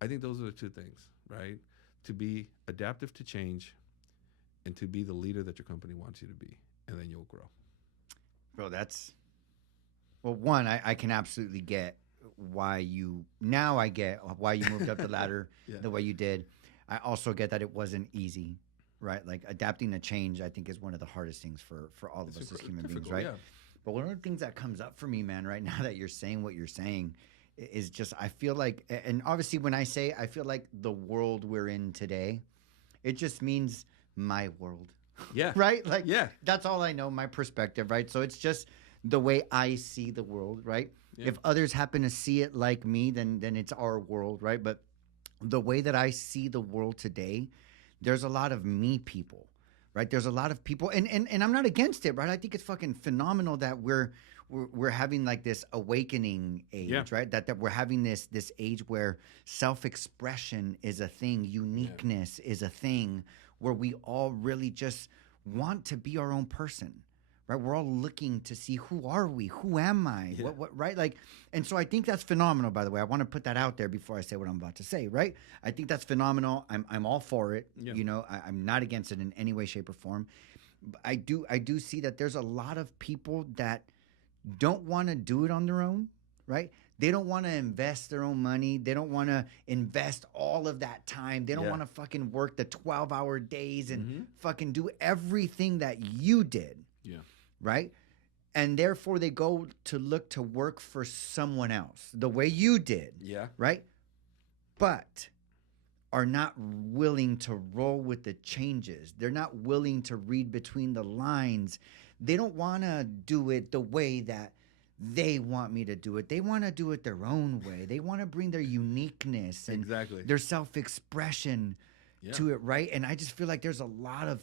I think those are the two things, right? To be adaptive to change and to be the leader that your company wants you to be, and then you'll grow. Bro, well, one, I can absolutely get why you moved up the ladder the way you did. I also get that it wasn't easy, right? Like adapting to change, I think, is one of the hardest things for all of us as human beings, right? Yeah. But one of the things that comes up for me, man, right now that you're saying what you're saying is just, I feel like, and obviously when I say I feel like the world we're in today, it just means my world. Yeah. Right? Like, that's all I know, my perspective, right? So it's just the way I see the world, right? Yeah. If others happen to see it like me, then it's our world, right? But the way that I see the world today, there's a lot of me people, right? There's a lot of people, and I'm not against it, right? I think it's fucking phenomenal that we're having like this awakening age, right? That we're having this age where self-expression is a thing, uniqueness is a thing, where we all really just want to be our own person. Right, we're all looking to see, who are we? Who am I? What? Right, like, and so I think that's phenomenal. By the way, I want to put that out there before I say what I'm about to say. Right, I think that's phenomenal. I'm all for it. Yeah. You know, I'm not against it in any way, shape, or form. I do see that there's a lot of people that don't want to do it on their own. Right, they don't want to invest their own money. They don't want to invest all of that time. They don't want to fucking work the 12-hour days and fucking do everything that you did. Yeah. Right? And therefore they go to look to work for someone else the way you did. Yeah. Right? But are not willing to roll with the changes. They're not willing to read between the lines. They don't want to do it the way that they want me to do it. They want to do it their own way. They want to bring their uniqueness and their self-expression to it, right? And I just feel like there's a lot of,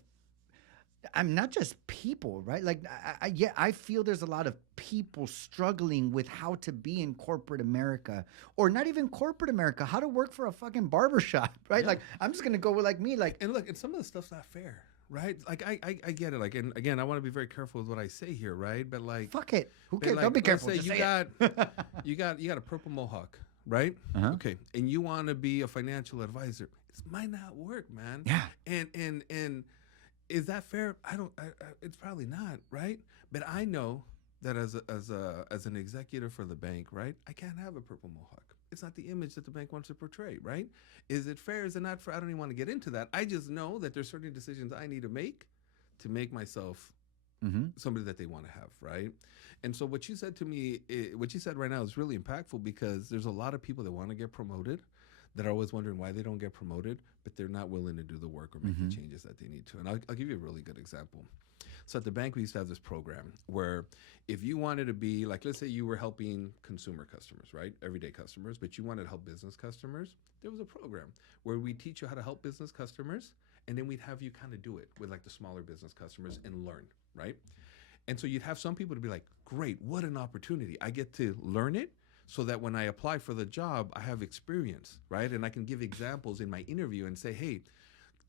I'm not just people, right? Like, I feel there's a lot of people struggling with how to be in corporate America, or not even corporate America, how to work for a fucking barbershop, right? Yeah. Like, I'm just going to go with like me. Like, and look, and some of the stuff's not fair, right? Like, I get it. Like, and again, I want to be very careful with what I say here, right? But like, fuck it. Who cares? Like, don't be careful. Say you got a purple mohawk, right? Okay. And you want to be a financial advisor. It might not work, man. Yeah. And is that fair? It's probably not, right? But I know that as an executive for the bank, right? I can't have a purple mohawk. It's not the image that the bank wants to portray, right? Is it fair? Is it not fair? I don't even want to get into that. I just know that there's certain decisions I need to make myself somebody that they want to have, right? And so what you said to me, what you said right now is really impactful, because there's a lot of people that want to get promoted that are always wondering why they don't get promoted, but they're not willing to do the work or make the changes that they need to. And I'll give you a really good example. So at the bank, we used to have this program where if you wanted to be, like, let's say you were helping consumer customers, right? Everyday customers, but you wanted to help business customers, there was a program where we teach you how to help business customers, and then we'd have you kind of do it with like the smaller business customers and learn, right? And so you'd have some people to be like, great, what an opportunity. I get to learn it, so that when I apply for the job, I have experience, right? And I can give examples in my interview and say, hey,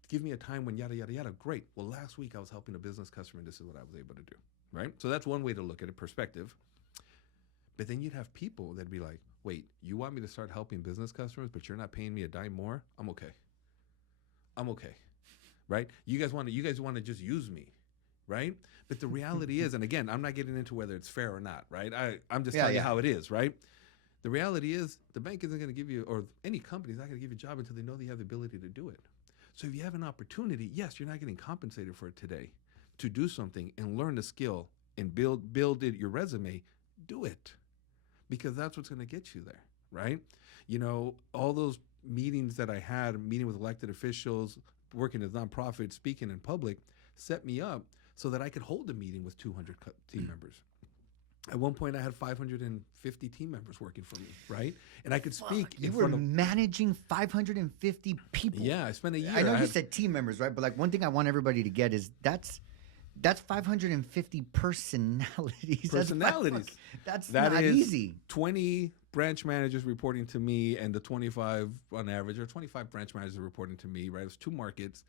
Give me a time when yada, yada, yada. Great. Well, last week I was helping a business customer and this is what I was able to do, right? So that's one way to look at it, perspective. But then you'd have people that'd be like, wait, you want me to start helping business customers, but you're not paying me a dime more? I'm okay. Right? You guys want to just use me, right? But the reality is, and again, I'm not getting into whether it's fair or not, right? I'm just telling you how it is, right? The reality is the bank isn't going to give you, or any company is not going to give you a job until they know they have the ability to do it. So if you have an opportunity, yes, you're not getting compensated for it today, to do something and learn the skill and build it, your resume, do it. Because that's what's going to get you there, right? You know, all those meetings that I had, meeting with elected officials, working as nonprofits, speaking in public, set me up so that I could hold a meeting with 200 team members. At one point, I had 550 team members working for me, right? And I could speak in front of... You were managing 550 people. Yeah, I spent a year. I know you said team members, right? But like one thing I want everybody to get is that's 550 personalities. That's not easy. 20 branch managers reporting to me, and the 25 on average, or 25 branch managers reporting to me, right? It was 2 markets.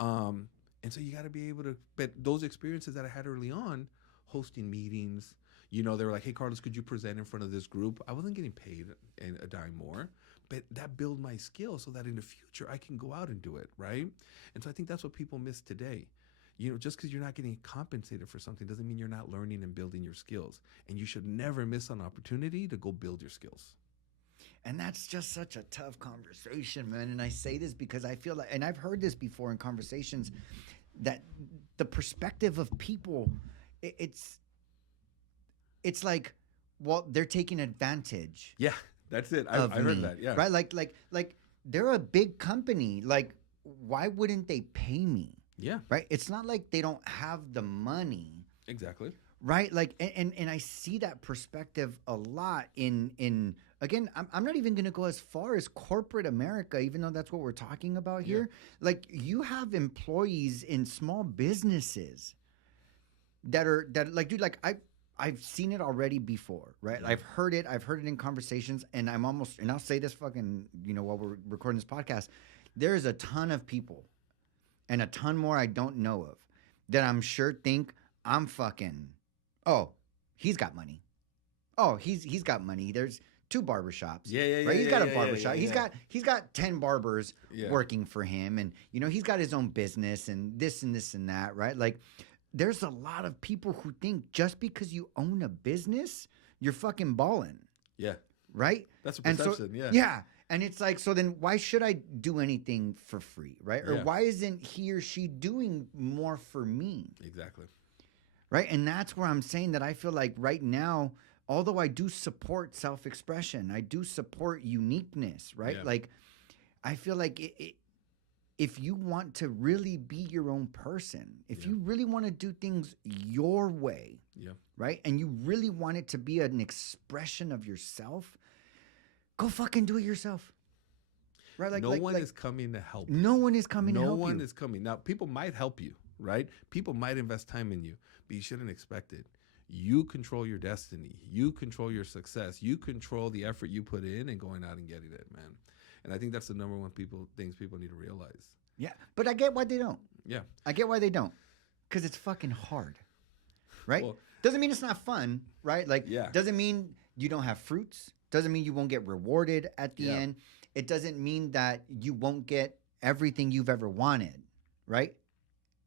And so you got to be able to, but those experiences that I had early on, hosting meetings, you know, they were like, hey, Carlos, could you present in front of this group? I wasn't getting paid a dime more, but that built my skill so that in the future I can go out and do it, right? And so I think that's what people miss today. You know, just because you're not getting compensated for something doesn't mean you're not learning and building your skills. And you should never miss an opportunity to go build your skills. And that's just such a tough conversation, man. And I say this because I feel like, and I've heard this before in conversations, that the perspective of people, it's like, well, they're taking advantage. Yeah, that's it. I heard that. Yeah. Right. Like they're a big company. Like, why wouldn't they pay me? Yeah. Right. It's not like they don't have the money. Exactly. Right. Like, and I see that perspective a lot in again, I'm not even going to go as far as corporate America, even though that's what we're talking about here. Like, you have employees in small businesses that like, dude, like I've seen it already before, right? Yeah. I've heard it in conversations, and and I'll say this fucking, you know, while we're recording this podcast, there's a ton of people and a ton more I don't know of that I'm sure think I'm fucking, oh, he's got money. Oh, he's got money. There's 2 barbershops. Yeah. Right? He's got a barbershop. He's got 10 barbers working for him, and you know, he's got his own business and this and that, right? Like, there's a lot of people who think just because you own a business, you're fucking balling. Yeah. Right? That's a perception, Yeah. And it's like, so then why should I do anything for free, right? Or Yeah. why isn't he or she doing more for me? Exactly. Right? And that's where I'm saying that I feel like right now, although I do support self-expression, I do support uniqueness, right? Yeah. Like, I feel like if you want to really be your own person, if you really want to do things your way, right? And you really want it to be an expression of yourself, go fucking do it yourself. Right? Like, no one is coming to help. No one is coming to help you. No one is coming. Now, people might help you, right? People might invest time in you, but you shouldn't expect it. You control your destiny. You control your success. You control the effort you put in and going out and getting it, man. And I think that's the number one things people need to realize. Yeah, but I get why they don't. Yeah. I get why they don't. Because it's fucking hard, right? Well, doesn't mean it's not fun, right? Like, doesn't mean you don't have fruits. Doesn't mean you won't get rewarded at the end. It doesn't mean that you won't get everything you've ever wanted, right?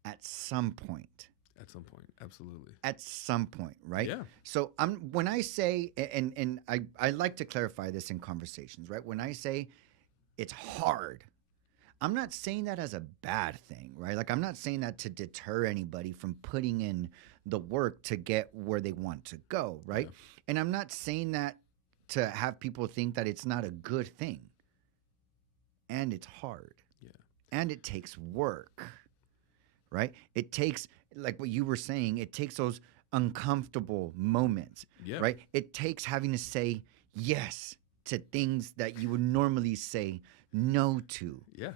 At some point. At some point, absolutely. At some point, right? Yeah. So when I say, and I like to clarify this in conversations, right? When I say it's hard, I'm not saying that as a bad thing, right? Like, I'm not saying that to deter anybody from putting in the work to get where they want to go, right? Yeah. And I'm not saying that to have people think that it's not a good thing. And it's hard. Yeah. And it takes work, right? It takes, like what you were saying, it takes those uncomfortable moments, right? It takes having to say yes to things that you would normally say no to. Yeah.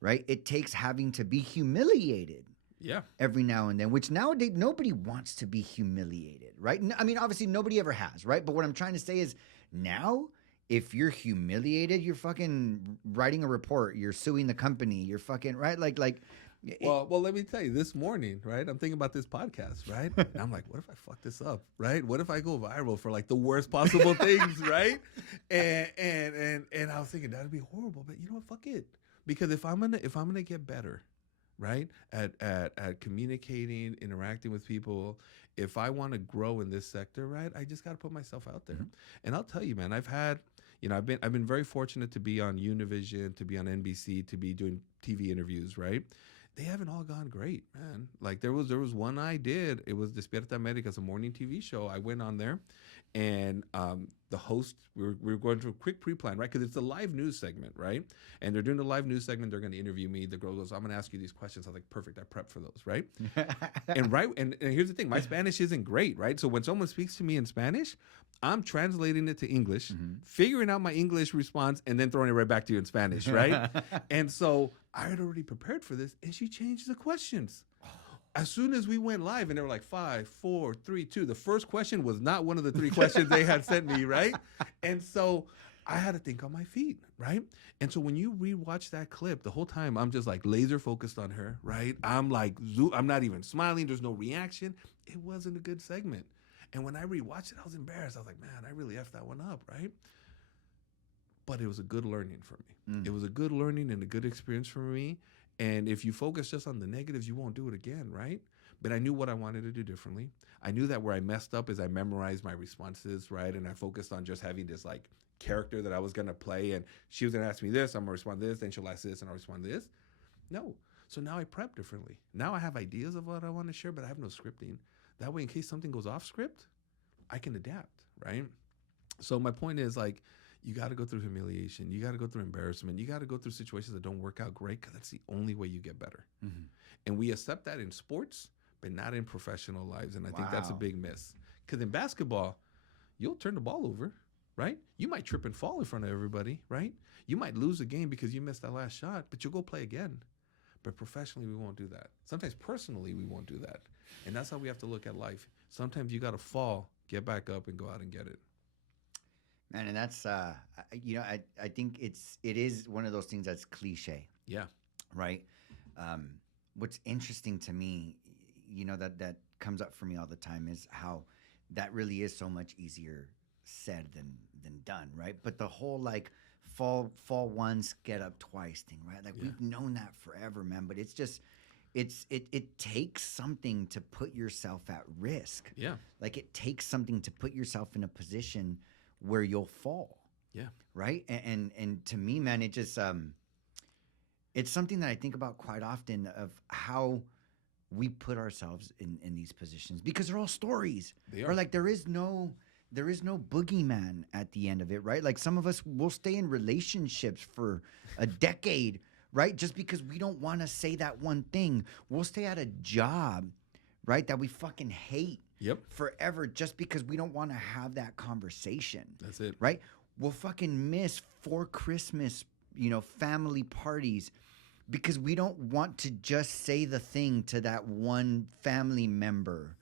Right? It takes having to be humiliated. Yeah. Every now and then, which nowadays nobody wants to be humiliated, right? I mean, obviously nobody ever has, right? But what I'm trying to say is now if you're humiliated, you're fucking writing a report, you're suing the company, you're fucking right. Well, let me tell you. This morning, right? I'm thinking about this podcast, right? And I'm like, what if I fuck this up, right? What if I go viral for like the worst possible things, right? And I was thinking that'd be horrible, but you know what? Fuck it, because if I'm gonna get better, right, at communicating, interacting with people, if I want to grow in this sector, right, I just got to put myself out there. And I'll tell you, man, I've been very fortunate to be on Univision, to be on NBC, to be doing TV interviews, right? They haven't all gone great, man. Like there was one I did. It was Despierta America, it's a morning TV show. I went on there, and the host, we were going through a quick pre-plan, right? Because it's a live news segment, right? And they're doing the live news segment. They're going to interview me. The girl goes, "I'm going to ask you these questions." I was like, "Perfect. I prepped for those," right? And here's the thing, my Spanish isn't great, right? So when someone speaks to me in Spanish, I'm translating it to English, figuring out my English response, and then throwing it right back to you in Spanish, right? And so I had already prepared for this, and she changed the questions. As soon as we went live, and they were like 5, 4, 3, 2. The first question was not one of the 3 questions they had sent me, right? And so I had to think on my feet, right? And so when you rewatch that clip, the whole time I'm just like laser focused on her, right? I'm like, I'm not even smiling. There's no reaction. It wasn't a good segment. And when I rewatched it, I was embarrassed. I was like, man, I really effed that one up, right? But it was a good learning for me. It was a good learning and a good experience for me. And if you focus just on the negatives, you won't do it again, right? But I knew what I wanted to do differently. I knew that where I messed up is I memorized my responses, right? And I focused on just having this like character that I was going to play. And she was going to ask me this, I'm going to respond to this, then she'll ask this, and I'll respond to this. No. So now I prep differently. Now I have ideas of what I want to share, but I have no scripting. That way, in case something goes off script, I can adapt, right? So my point is, like, you got to go through humiliation. You got to go through embarrassment. You got to go through situations that don't work out great, because that's the only way you get better. And we accept that in sports, but not in professional lives. And I think that's a big miss. Because in basketball, you'll turn the ball over, right? You might trip and fall in front of everybody, right? You might lose a game because you missed that last shot, but you'll go play again. But professionally, we won't do that. Sometimes personally, we won't do that. And that's how we have to look at life. Sometimes you got to fall, get back up, and go out and get it. Man, and that's I think it is one of those things that's cliche. Yeah. Right. What's interesting to me, that comes up for me all the time, is how that really is so much easier said than done, right? But the whole like fall once, get up twice thing, right? Like we've known that forever, man. But it's just it takes something to put yourself at risk. Yeah. Like it takes something to put yourself in a position where you'll fall. Yeah. Right. And to me, man, it just it's something that I think about quite often, of how we put ourselves in these positions, because they're all stories. They are. Or like there is no boogeyman at the end of it, right? Like some of us will stay in relationships for a decade, right? Just because we don't want to say that one thing. We'll stay at a job, right, that we fucking hate forever, just because we don't want to have that conversation. That's it. Right? We'll fucking miss 4 Christmas, family parties, because we don't want to just say the thing to that one family member.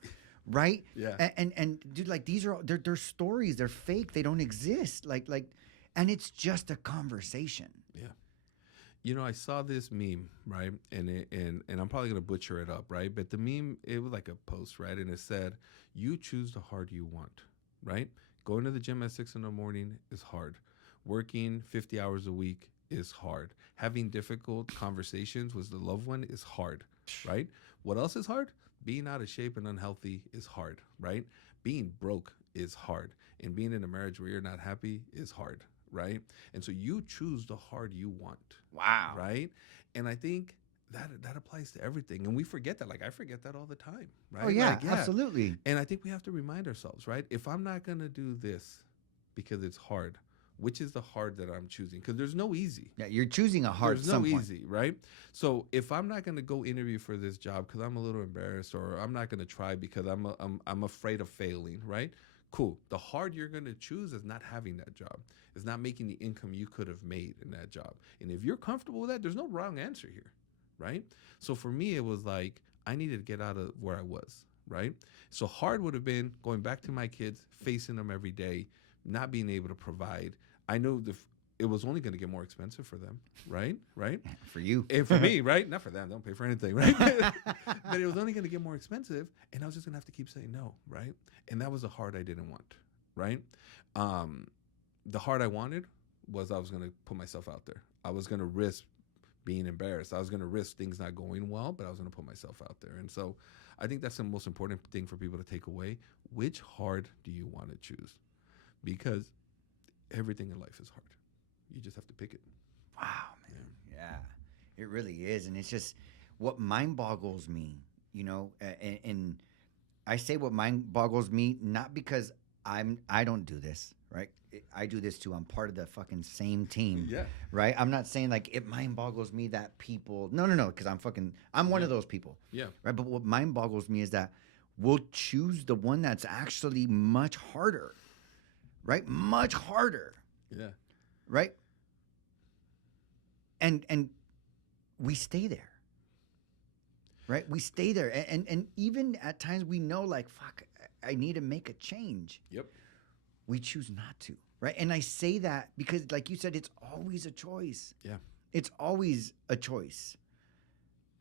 Right? Yeah. And dude, like these are they're stories, they're fake, they don't exist. Like and it's just a conversation. Yeah. I saw this meme, right? And I'm probably gonna butcher it up, right? But the meme, it was like a post, right? And it said, "You choose the hard you want," right? Going to the gym at 6 a.m. is hard. Working 50 hours a week is hard. Having difficult conversations with the loved one is hard, right? What else is hard? Being out of shape and unhealthy is hard, right? Being broke is hard. And being in a marriage where you're not happy is hard, right? And so you choose the hard you want. Wow. Right? And I think that applies to everything. And we forget that. Like, I forget that all the time, right? Oh, yeah, absolutely. And I think we have to remind ourselves, right? If I'm not going to do this because it's hard, which is the hard that I'm choosing? Because there's no easy. Yeah, you're choosing a hard. There's no easy, right? So if I'm not going to go interview for this job because I'm a little embarrassed, or I'm not going to try because I'm afraid of failing, right? Cool. The hard you're going to choose is not having that job. It's not making the income you could have made in that job. And if you're comfortable with that, there's no wrong answer here, right? So for me, it was like I needed to get out of where I was, right? So hard would have been going back to my kids, facing them every day, not being able to provide. I know it was only going to get more expensive for them, right? Right? For you. And for me, right? Not for them. Don't pay for anything, right? But it was only going to get more expensive, and I was just going to have to keep saying no, right? And that was the heart I didn't want, right? The heart I wanted was I was going to put myself out there. I was going to risk being embarrassed. I was going to risk things not going well, but I was going to put myself out there. And so I think that's the most important thing for people to take away. Which heart do you want to choose? Because everything in life is hard. You just have to pick it. Wow, man. Yeah, it really is. And it's just what mind boggles me, and I say what mind boggles me, not because I don't do this, right? I do this too. I'm part of the fucking same team. Yeah. Right? I'm not saying like it mind boggles me that people, no, because I'm one of those people. Yeah. Right. But what mind boggles me is that we'll choose the one that's actually much harder, right? Much harder. Yeah. Right. And we stay there. Right? We stay there. And even at times we know like, fuck, I need to make a change. Yep. We choose not to. Right? And I say that because like you said, it's always a choice. Yeah. It's always a choice.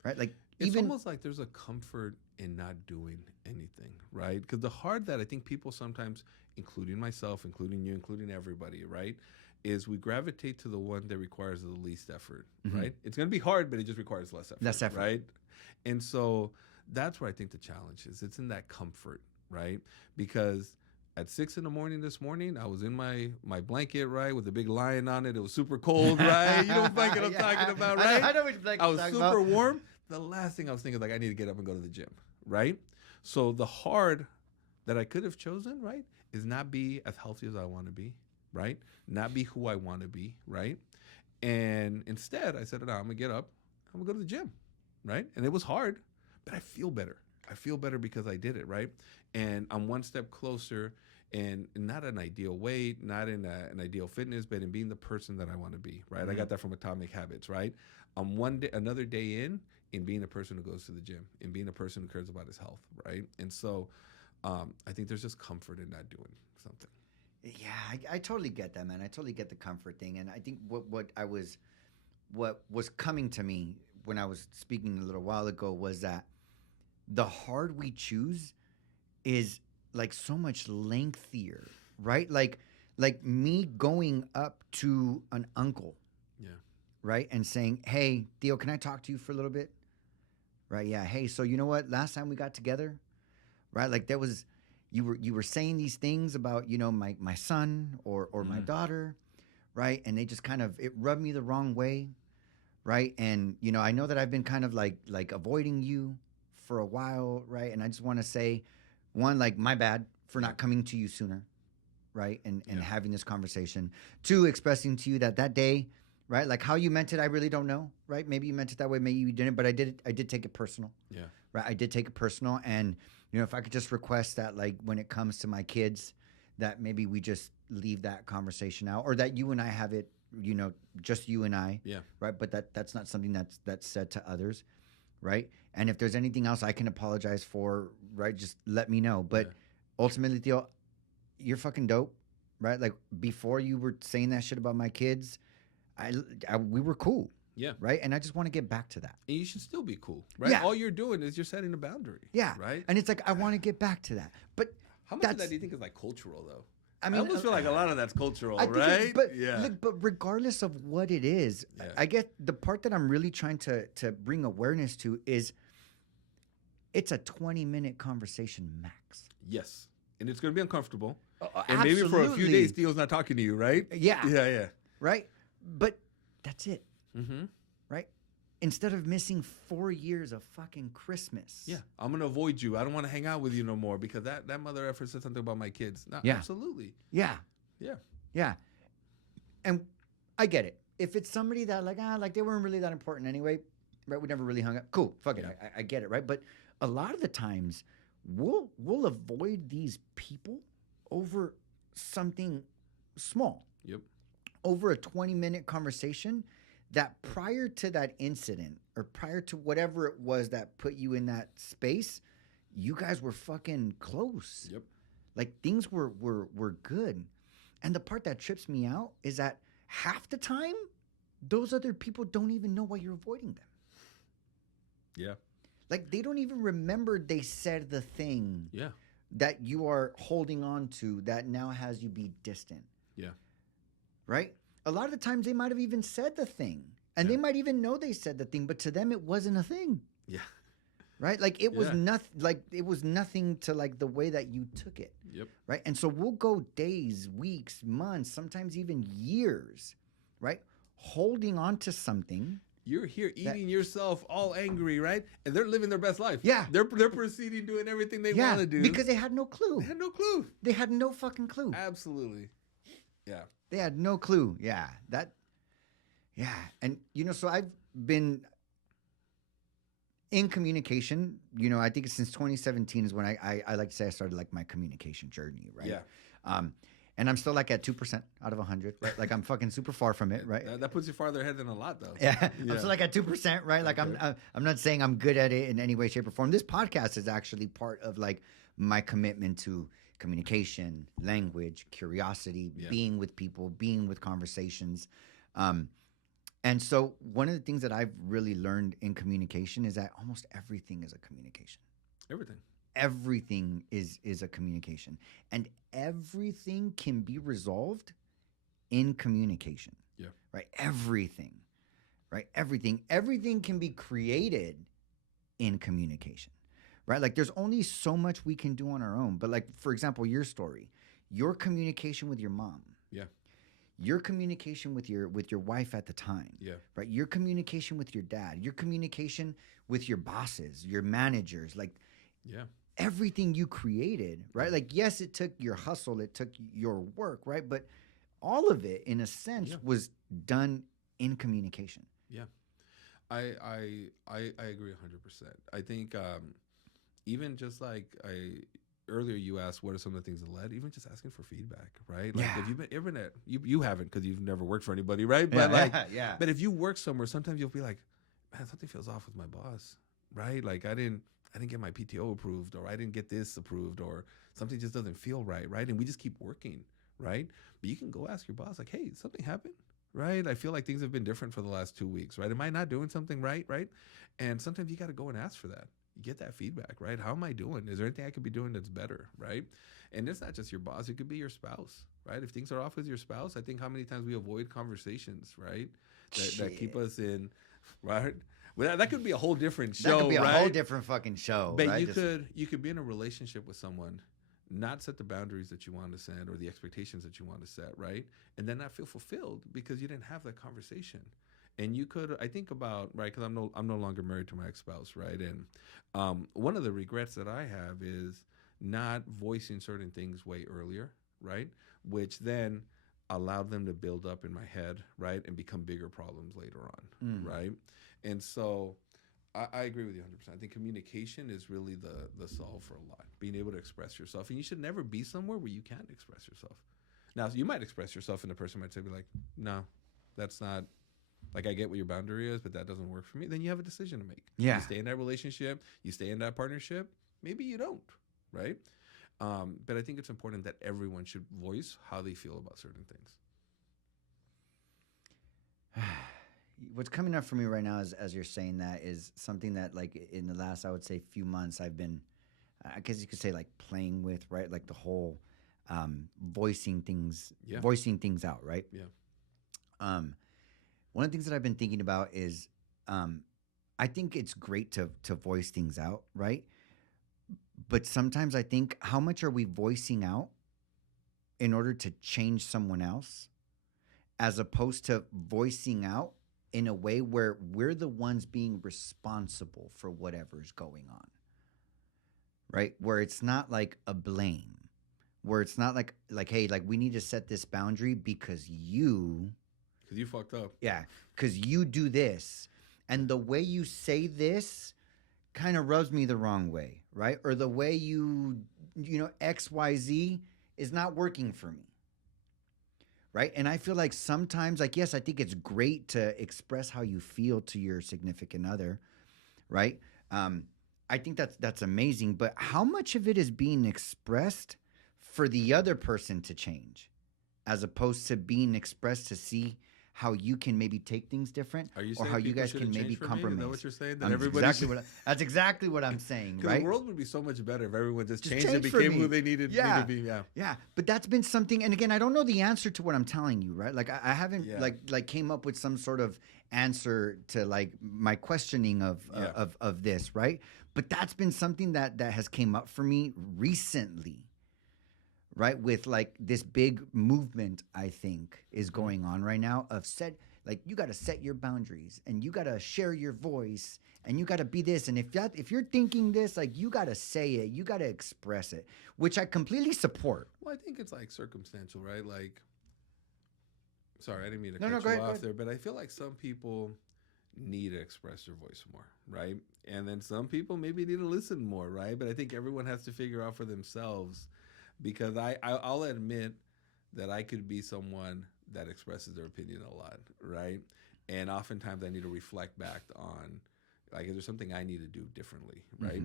Right? Like it's almost like there's a comfort in not doing anything, right? Because the hard that I think people sometimes, including myself, including you, including everybody, right, is we gravitate to the one that requires the least effort, right? It's going to be hard, but it just requires less effort. Less effort. Right? And so that's where I think the challenge is. It's in that comfort, right? Because at 6 a.m. this morning, I was in my blanket, right, with a big lion on it. It was super cold, right? You know what blanket I'm talking about, right? I know which blanket I was super warm. The last thing I was thinking is like, I need to get up and go to the gym, right? So the hard that I could have chosen, right, is not be as healthy as I want to be, right? Not be who I want to be, right? And instead, I said, no, I'm going to get up. I'm going to go to the gym, right? And it was hard, but I feel better. I feel better because I did it, right? And I'm one step closer, and not an ideal weight, not in an ideal fitness, but in being the person that I want to be, right? I got that from Atomic Habits, right? I'm another day in being a person who goes to the gym, in being a person who cares about his health, right? And so I think there's just comfort in not doing something. Yeah, I totally get that, man. I totally get the comfort thing. And I think what was coming to me when I was speaking a little while ago was that the hard we choose is like so much lengthier, right? Like me going up to an uncle, right, and saying, "Hey, Theo, can I talk to you for a little bit?" Right? Yeah. Hey, so you know what? Last time we got together, right? Like there was, you were saying these things about my son or my daughter, right? And they just kind of it rubbed me the wrong way, right? And I know that I've been kind of like avoiding you for a while, right? And I just want to say, one, like my bad for not coming to you sooner, right? And having this conversation. Two, expressing to you that day, right? Like how you meant it, I really don't know, right? Maybe you meant it that way, maybe you didn't, but I did take it personal. Yeah. Right? I did take it personal. And, if I could just request that, like when it comes to my kids, that maybe we just leave that conversation out, or that you and I have it, just you and I. Yeah. Right? But that's not something that's said to others. Right? And if there's anything else I can apologize for, right, just let me know. But ultimately, Theo, you're fucking dope, right? Like before you were saying that shit about my kids, we were cool. Yeah. Right? And I just want to get back to that. And you should still be cool, right? Yeah. All you're doing is you're setting a boundary. Yeah. Right? And it's like, I want to get back to that. But how much of that do you think is like cultural though? I mean, I almost feel like a lot of that's cultural, I think right? But regardless of what it is, I get the part that I'm really trying to bring awareness to is it's a 20-minute conversation max. Yes. And it's going to be uncomfortable. And maybe for a few days, Theo's not talking to you, right? Yeah. Yeah. Right? But that's it. Mm-hmm. Right? Instead of missing 4 years of fucking Christmas. Yeah. I'm going to avoid you. I don't want to hang out with you no more because that mother effer said something about my kids. No, yeah. Absolutely. Yeah. Yeah. Yeah. And I get it. If it's somebody that like they weren't really that important anyway, right? We never really hung out. Cool. Fuck it. I get it, right? But a lot of the times we'll avoid these people over something small. Yep. Over a 20-minute conversation that prior to that incident or prior to whatever it was that put you in that space, you guys were fucking close. Yep. Like things were good. And the part that trips me out is that half the time, those other people don't even know why you're avoiding them. Yeah. Like, they don't even remember they said the thing Yeah. that you are holding on to that now has you be distant. Yeah. Right? A lot of the times they might have even said the thing. And they might even know they said the thing, but to them it wasn't a thing. Yeah. Right? Like it was nothing, like it was nothing to like the way that you took it. Yep. Right? And so we'll go days, weeks, months, sometimes even years, right? Holding on to something. You're here eating yourself all angry, right? And they're living their best life. Yeah. They're proceeding doing everything they want to do. Because they had no clue. They had no clue. They had no fucking clue. Absolutely. Yeah. They had no clue. Yeah. And, so I've been in communication, I think since 2017 is when I like to say I started like my communication journey, right? Yeah. And I'm still like at 2% out of 100, right? Like I'm fucking super far from it, right? That puts you farther ahead than a lot, though. Yeah. I'm still like at 2%, right? Like I'm not saying I'm good at it in any way, shape, or form. This podcast is actually part of like my commitment to communication, language, curiosity, being with people, being with conversations. And so one of the things that I've really learned in communication is that almost everything is a communication. Everything is a communication. And everything can be resolved in communication. Yeah. Right? Everything. Right? Everything can be created in communication. Right? Like there's only so much we can do on our own. But like, for example, your story, your communication with your mom. Yeah. Your communication with your wife at the time. Yeah. Right? Your communication with your dad. Your communication with your bosses, your managers. Like everything you created, right? Like, yes, it took your hustle, it took your work, right? But all of it, in a sense, was done in communication. Yeah. I agree 100%. I think even just like earlier you asked what are some of the things that led, even just asking for feedback, right? Like if you've been you haven't because you've never worked for anybody, right? But but if you work somewhere, sometimes you'll be like, man, something feels off with my boss, right? Like I didn't get my PTO approved, or I didn't get this approved, or something just doesn't feel right? And we just keep working, right? But you can go ask your boss, like, hey, something happened, right? I feel like things have been different for the last 2 weeks, right? Am I not doing something right? And sometimes you got to go and ask for that. You get that feedback, right? How am I doing? Is there anything I could be doing that's better, right? And it's not just your boss. It could be your spouse, right? If things are off with your spouse, I think how many times we avoid conversations, right? That keep us in, right? Well, that could be a whole different show, right? That could be a whole different fucking show, but right? you could be in a relationship with someone, not set the boundaries that you want to set or the expectations that you want to set, right? And then not feel fulfilled because you didn't have that conversation. And you could, I think about, right, because I'm no longer married to my ex-spouse, right? And one of the regrets that I have is not voicing certain things way earlier, right? Which then allowed them to build up in my head, right? And become bigger problems later on, right? And so I agree with you 100%. I think communication is really the solve for a lot. Being able to express yourself. And you should never be somewhere where you can't express yourself. Now, you might express yourself and the person might say, like, no, that's not, like, I get what your boundary is, but that doesn't work for me. Then you have a decision to make. Yeah. You stay in that relationship. You stay in that partnership. Maybe you don't, right? But I think it's important that everyone should voice how they feel about certain things. What's coming up for me right now is, as you're saying that, is something that, like, in the last, I would say, few months, I've been, I guess you could say, like, playing with, right? Like the whole voicing things out, right? Yeah. One of the things that I've been thinking about is, I think it's great to voice things out, right? But sometimes I think, how much are we voicing out in order to change someone else, as opposed to voicing out in a way where we're the ones being responsible for whatever's going on, right? Where it's not like a blame, where it's not like, hey, like, we need to set this boundary because you fucked up. Yeah, because you do this. And the way you say this kind of rubs me the wrong way, right? Or the way you XYZ is not working for me. Right? And I feel like sometimes, like, yes, I think it's great to express how you feel to your significant other, right? I think that's amazing. But how much of it is being expressed for the other person to change, as opposed to being expressed to see how you can maybe take things different Are you or saying how you people guys should can have maybe changed for me? Is that compromise. what you're saying? That That's everybody exactly that's exactly what I'm saying, Because right? the world would be so much better if everyone just Just changed and change for became me. who they needed Yeah. to be. Yeah. Yeah, but that's been something, and again, I don't know the answer to what I'm telling you, right? Like I haven't Yeah. like came up with some sort of answer to like my questioning Yeah. of this, right? But that's been something that has came up for me recently, right? With like this big movement, I think is Mm-hmm. going on right now of like you got to set your boundaries and you got to share your voice and you got to be this, and if you're thinking this, like you got to say it, you got to express it, which I completely support. Well, I think it's like circumstantial, right? Like, sorry, I didn't mean to No, cut go you ahead, go off ahead. there, but I feel like some people need to express their voice more, right? And then some people maybe need to listen more, right? But I think everyone has to figure out for themselves because I'll admit that I could be someone that expresses their opinion a lot, right? And oftentimes I need to reflect back on, like, is there something I need to do differently, right?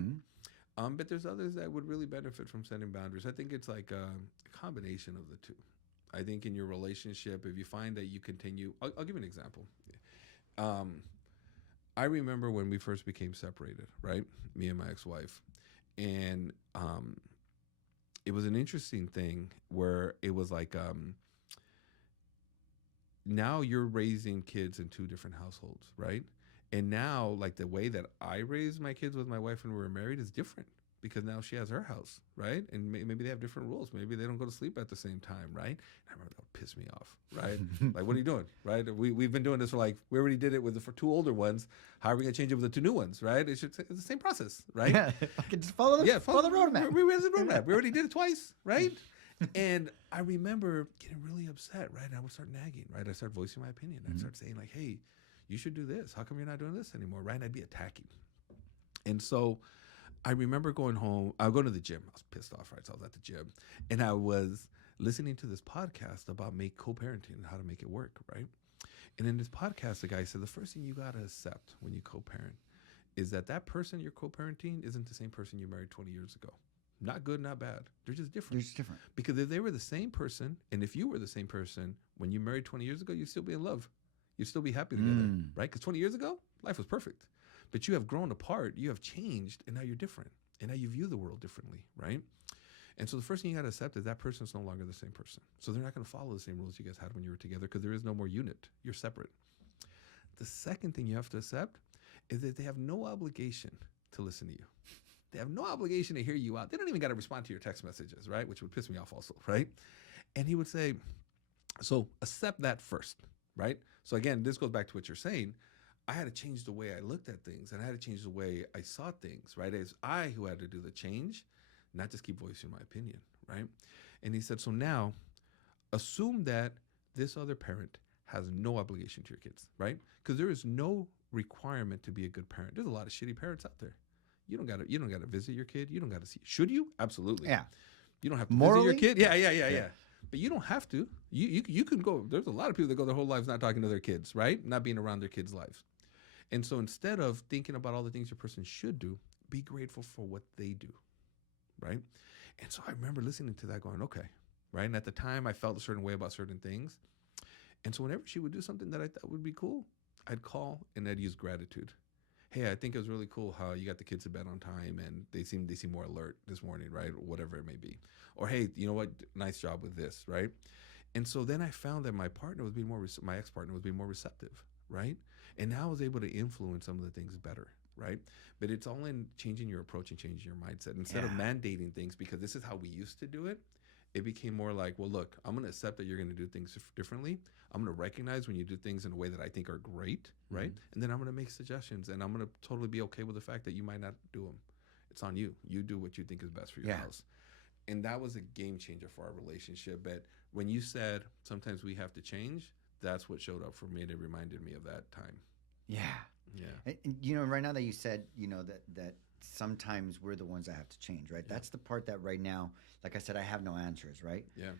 But there's others that would really benefit from setting boundaries. I think it's like a combination of the two. I think in your relationship, if you find that you continue, I'll give you an example. I remember when we first became separated, right? Me and my ex-wife. And it was an interesting thing where it was like, now you're raising kids in two different households, right? And now, like the way that I raised my kids with my wife when we were married is different because now she has her house, right? And maybe they have different rules. Maybe they don't go to sleep at the same time, right? And I remember that would piss me off, right? Like, what are you doing, right? We've been doing this for like, we already did it with for two older ones. How are we going to change it with the two new ones, right? It's the same process, right? Yeah, I can just follow the roadmap. We have the roadmap. We already did it twice, right? And I remember getting really upset, right? I would start nagging, right? I start voicing my opinion. I'd start saying like, hey, you should do this. How come you're not doing this anymore, right? And I'd be attacking. And so I remember going home. I was going to the gym. I was pissed off, right? So I was at the gym. And I was listening to this podcast about co-parenting and how to make it work, right? And in this podcast, the guy said, the first thing you got to accept when you co-parent is that person you're co-parenting isn't the same person you married 20 years ago. Not good, not bad. They're just different. They're just different. Because if they were the same person, and if you were the same person when you married 20 years ago, you'd still be in love. You'd still be happy together, right? Because 20 years ago, life was perfect. But you have grown apart, you have changed, and now you're different. And now you view the world differently, right? And so the first thing you got to accept is that person is no longer the same person. So they're not going to follow the same rules you guys had when you were together because there is no more unit. You're separate. The second thing you have to accept is that they have no obligation to listen to you. They have no obligation to hear you out. They don't even got to respond to your text messages, right? Which would piss me off also, right? And he would say, so accept that first, right? So again, this goes back to what you're saying. I had to change the way I looked at things and I had to change the way I saw things, right? It's I who had to do the change, not just keep voicing my opinion, right? And he said, so now assume that this other parent has no obligation to your kids, right? Because there is no requirement to be a good parent. There's a lot of shitty parents out there. You don't gotta visit your kid. You don't gotta see. Should you? Absolutely. Yeah. You don't have to Morally? visit your kid. Yeah. But you don't have to. You can go. There's a lot of people that go their whole lives not talking to their kids, right? Not being around their kids' lives. And so instead of thinking about all the things your person should do, be grateful for what they do, right? And so I remember listening to that going, okay, right? And at the time I felt a certain way about certain things. And so whenever she would do something that I thought would be cool, I'd call and I'd use gratitude. Hey, I think it was really cool how you got the kids to bed on time and they seem more alert this morning, right? Or whatever it may be. Or, hey, you know what? Nice job with this, right? And so then I found that my partner was being my ex-partner was being more receptive, right? And now I was able to influence some of the things better, right? But it's all in changing your approach and changing your mindset. Instead of mandating things because this is how we used to do it, it became more like, well, look, I'm going to accept that you're going to do things differently. I'm going to recognize when you do things in a way that I think are great, right? And then I'm going to make suggestions, and I'm going to totally be okay with the fact that you might not do them. It's on you. You do what you think is best for your house. And that was a game changer for our relationship. But when you said sometimes we have to change, that's what showed up for me, and it reminded me of that time. Yeah. Yeah. And, you know, right now that you said, you know, that sometimes we're the ones that have to change, right? That's the part that right now, like I said, I have no answers, right? Yeah.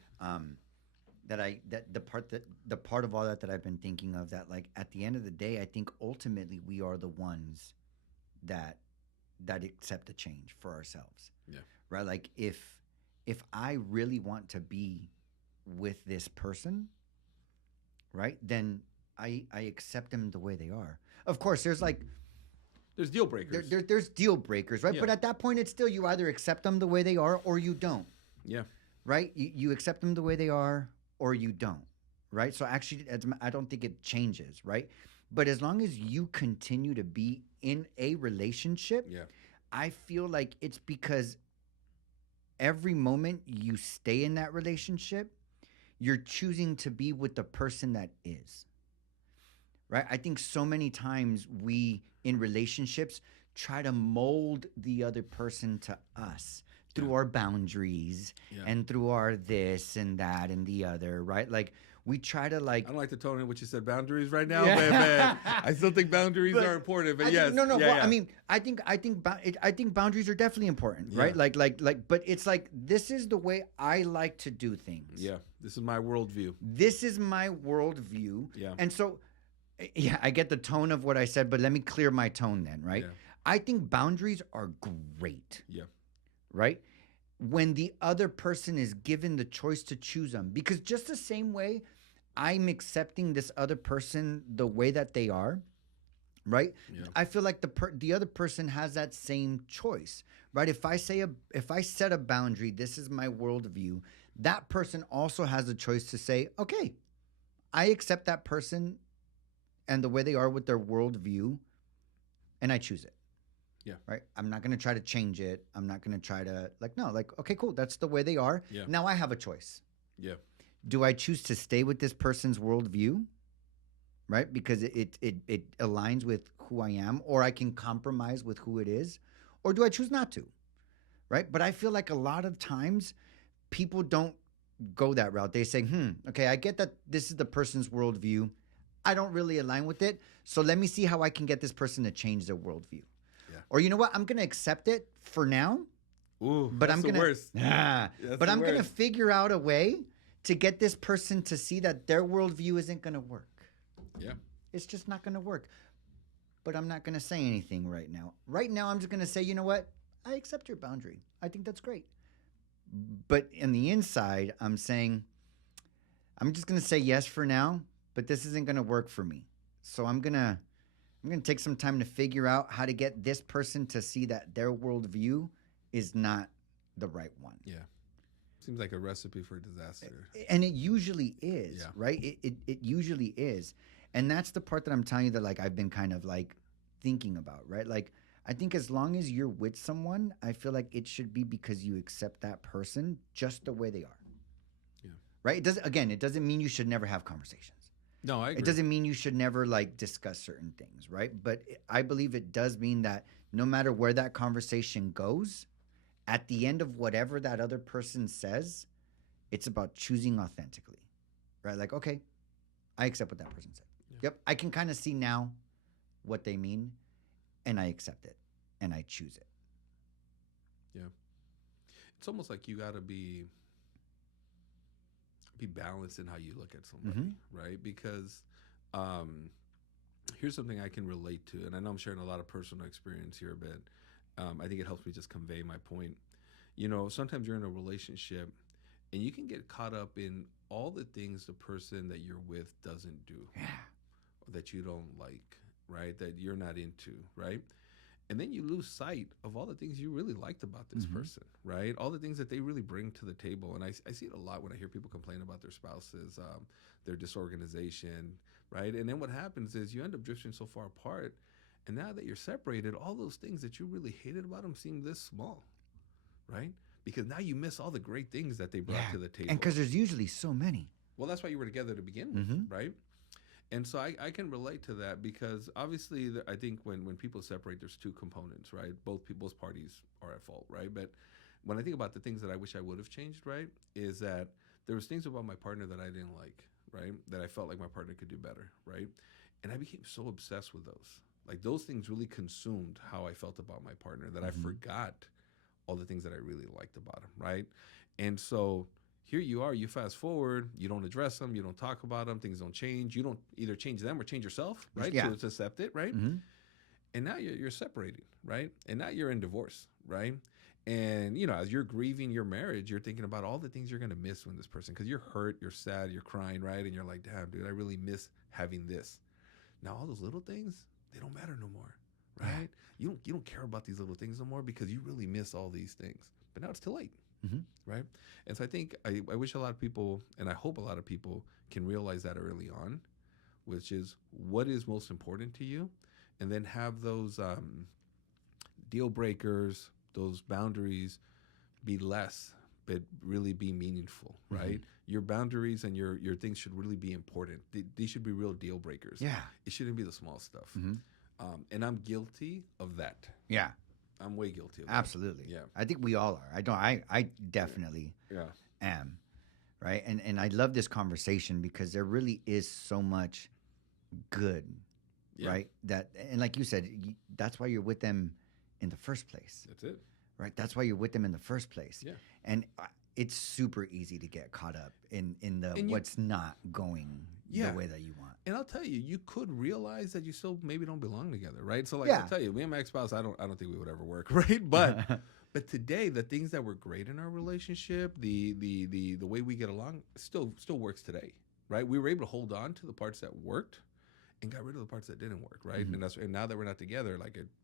The part of all that I've been thinking of, that like at the end of the day, I think ultimately we are the ones that accept the change for ourselves. Yeah. Right? Like if I really want to be with this person, right, then I accept them the way they are. Of course, there's like There's deal breakers. there's deal breakers, right? Yeah. But at that point, it's still you either accept them the way they are or you don't, Yeah. right? You accept them the way they are or you don't, right? So actually, I don't think it changes, right? But as long as you continue to be in a relationship, Yeah. I feel like it's because every moment you stay in that relationship, you're choosing to be with the person that is. Right? I think so many times we in relationships try to mold the other person to us through our boundaries and through our this and that and the other, right? Like we try to like I don't like the tone in which you said boundaries right now, man. I still think boundaries are important, but yes. No. I mean, I think boundaries are definitely important, right? Like, but it's like this is the way I like to do things. Yeah, this is my worldview. This is my worldview. Yeah. And so, yeah, I get the tone of what I said, but let me clear my tone then, right? Yeah. I think boundaries are great. Yeah. Right? When the other person is given the choice to choose them. Because just the same way I'm accepting this other person the way that they are, right? Yeah. I feel like the other person has that same choice, right? If I set a boundary, this is my worldview, that person also has a choice to say, okay, I accept that person and the way they are with their worldview, and I choose it. Yeah. Right? I'm not going to try to change it. I'm not going to try to okay, cool. That's the way they are. Yeah. Now I have a choice. Yeah. Do I choose to stay with this person's worldview? Right? Because it aligns with who I am, or I can compromise with who it is, or do I choose not to? Right? But I feel like a lot of times people don't go that route. They say, okay, I get that this is the person's worldview. I don't really align with it. So let me see how I can get this person to change their worldview. Yeah. Or you know what? I'm going to accept it for now. Ooh, but I'm the gonna, worst. But I'm going to figure out a way to get this person to see that their worldview isn't going to work. Yeah. It's just not going to work. But I'm not going to say anything right now. Right now, I'm just going to say, you know what? I accept your boundary. I think that's great. But in the inside, I'm saying, I'm just going to say yes for now, but this isn't going to work for me. So I'm going to take some time to figure out how to get this person to see that their worldview is not the right one. Yeah. Seems like a recipe for disaster. And it usually is, Yeah. right? It usually is. And that's the part that I'm telling you that like I've been kind of like thinking about, right? Like I think as long as you're with someone, I feel like it should be because you accept that person just the way they are. Yeah. Right? It doesn't mean you should never have conversations. No, I agree. It doesn't mean you should never like discuss certain things, right? But I believe it does mean that no matter where that conversation goes, at the end of whatever that other person says, it's about choosing authentically, right? Like, okay, I accept what that person said. Yeah. Yep, I can kind of see now what they mean, and I accept it, and I choose it. Yeah. It's almost like you got to be balanced in how you look at somebody, right? Because here's something I can relate to, and I know I'm sharing a lot of personal experience here, but I think it helps me just convey my point. You know, sometimes you're in a relationship and you can get caught up in all the things the person that you're with doesn't do, or that you don't like, right? That you're not into, right? And then you lose sight of all the things you really liked about this person, right? All the things that they really bring to the table. And I see it a lot when I hear people complain about their spouses, their disorganization, right? And then what happens is you end up drifting so far apart. And now that you're separated, all those things that you really hated about them seem this small, right? Because now you miss all the great things that they brought to the table. And because there's usually so many. Well, that's why you were together to begin with, right? And so I can relate to that because obviously I think when people separate, there's two components, right? Both parties are at fault, right? But when I think about the things that I wish I would have changed, right, is that there was things about my partner that I didn't like, right? That I felt like my partner could do better, right? And I became so obsessed with those. Like those things really consumed how I felt about my partner that I forgot all the things that I really liked about him, right? And so here you are, you fast forward, you don't address them, you don't talk about them, things don't change. You don't either change them or change yourself, right? Yeah. To accept it, right? And now you're separated, right? And now you're in divorce, right? And, as you're grieving your marriage, you're thinking about all the things you're going to miss when this person, because you're hurt, you're sad, you're crying, right? And you're like, damn, dude, I really miss having this. Now, all those little things, they don't matter no more, right? You don't care about these little things no more because you really miss all these things. But now it's too late, right? And so I think I wish a lot of people, and I hope a lot of people can realize that early on, which is what is most important to you, and then have those deal breakers, those boundaries be less, but really be meaningful, right? Your boundaries and your things should really be important. They should be real deal breakers. Yeah. It shouldn't be the small stuff. And I'm guilty of that. Yeah. I'm way guilty of that. Absolutely. Yeah. I think we all are. I definitely am. Right. And I love this conversation because there really is so much good, right? And like you said, that's why you're with them in the first place. That's it. Right. That's why you're with them in the first place. Yeah. And it's super easy to get caught up in what's not going the way that you want. And I'll tell you, you could realize that you still maybe don't belong together, right? So I'll tell you, me and my ex-spouse, I don't think we would ever work, right? But but today, the things that were great in our relationship, the way we get along, still works today, right? We were able to hold on to the parts that worked and got rid of the parts that didn't work, right? And now that we're not together,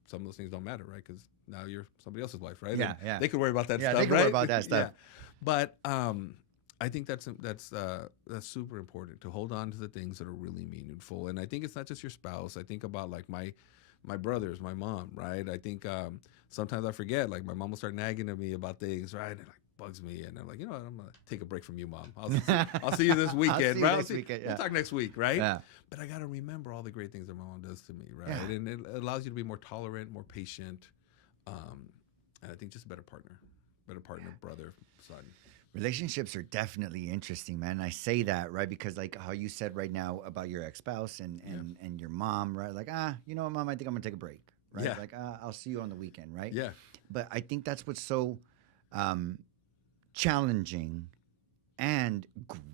some of those things don't matter, right? Because now you're somebody else's wife, right? Yeah. They could worry about that stuff, Yeah, they can worry about that stuff. But I think that's super important, to hold on to the things that are really meaningful. And I think it's not just your spouse. I think about like my brothers, my mom, right? I think sometimes I forget, like my mom will start nagging at me about things, right? And it like bugs me, and I'm like, I'm gonna take a break from you, Mom. I'll see you this weekend, right? We'll talk next week, right? Yeah. But I gotta remember all the great things that my mom does to me, right? Yeah. And it allows you to be more tolerant, more patient, and I think just a better partner, brother, son. Relationships are definitely interesting, man. And I say that, right, because like how you said right now about your ex-spouse and your mom, right? Like, you know what, Mom, I think I'm gonna take a break, right? Yeah. Like, I'll see you on the weekend, right? Yeah. But I think that's what's so challenging and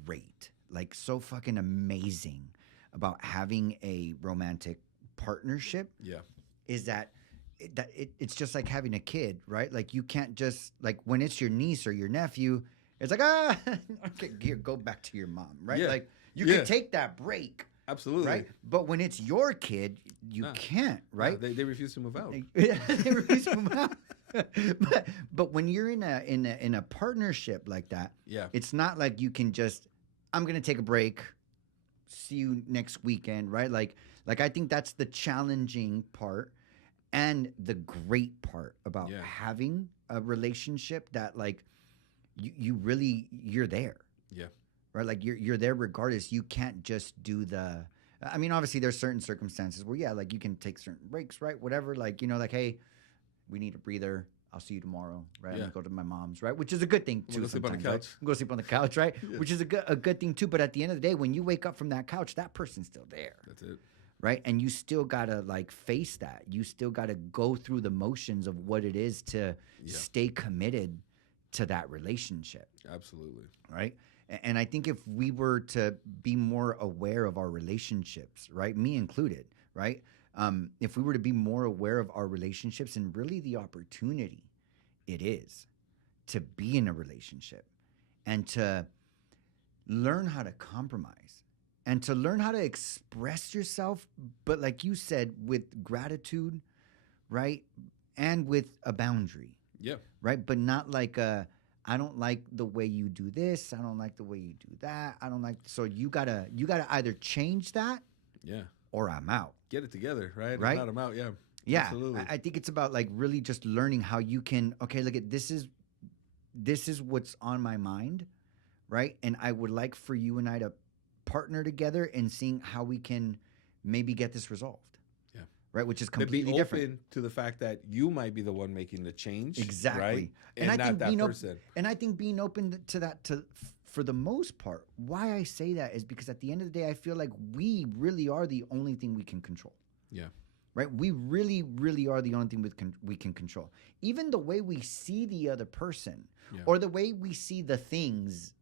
great, like so fucking amazing about having a romantic partnership. Yeah. Is that it's just like having a kid, right? Like you can't just, like when it's your niece or your nephew, it's like, okay, go back to your mom, right? Yeah. Like you can take that break. Absolutely. Right? But when it's your kid, you can't, right? They refuse to move out. They refuse to move out. But when you're in a partnership like that, it's not like you can just, I'm gonna take a break, see you next weekend, right? Like I think that's the challenging part and the great part about having a relationship, that like you're there. Yeah. Right? Like you're there regardless. You can't just do I mean, obviously there's certain circumstances where like you can take certain breaks, right? Whatever, like, like, hey, we need a breather. I'll see you tomorrow, right? I'm gonna go to my mom's, right? Which is a good thing too. Go sleep on the couch. Right? Go sleep on the couch, right? Which is a good thing too. But at the end of the day, when you wake up from that couch, that person's still there. That's it. Right? And you still gotta like face that. You still gotta go through the motions of what it is to stay committed to that relationship. Absolutely. Right? And I think if we were to be more aware of our relationships, right? Me included, right? If we were to be more aware of our relationships and really the opportunity it is to be in a relationship and to learn how to compromise and to learn how to express yourself, but like you said, with gratitude, right? And with a boundary. Yeah. Right? But not like I don't like the way you do this. I don't like the way you do that. I don't like, so you gotta either change that, or I'm out. Get it together, right? Right. If not, I'm out. Yeah. Yeah. Absolutely. I think it's about like really just learning how you can, okay, look at this is what's on my mind, right? And I would like for you and I to partner together and seeing how we can maybe get this resolved. Yeah. Right? Which is completely different. Be open to the fact that you might be the one making the change. Exactly. Right? And I not think that person. And I think being open to that, for the most part, why I say that is because at the end of the day, I feel like we really are the only thing we can control. Yeah. Right? We really, really are the only thing we can control. Even the way we see the other person or the way we see the things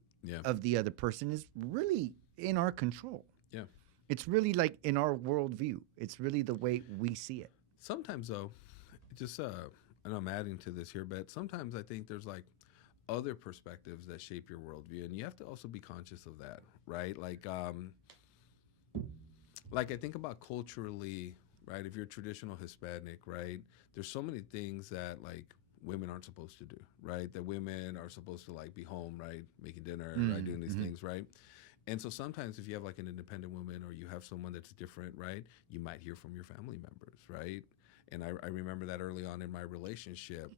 of the other person is really in our control. Yeah. It's really like in our worldview. It's really the way we see it. Sometimes, though, just and I'm adding to this here, but sometimes I think there's like other perspectives that shape your worldview, and you have to also be conscious of that, right? Like I think about culturally, right? If you're traditional Hispanic, right? There's so many things that like women aren't supposed to do, right? That women are supposed to like be home, right? Making dinner, right? Doing these things, right? And so sometimes if you have like an independent woman or you have someone that's different, right? You might hear from your family members, right? And I remember that early on in my relationship,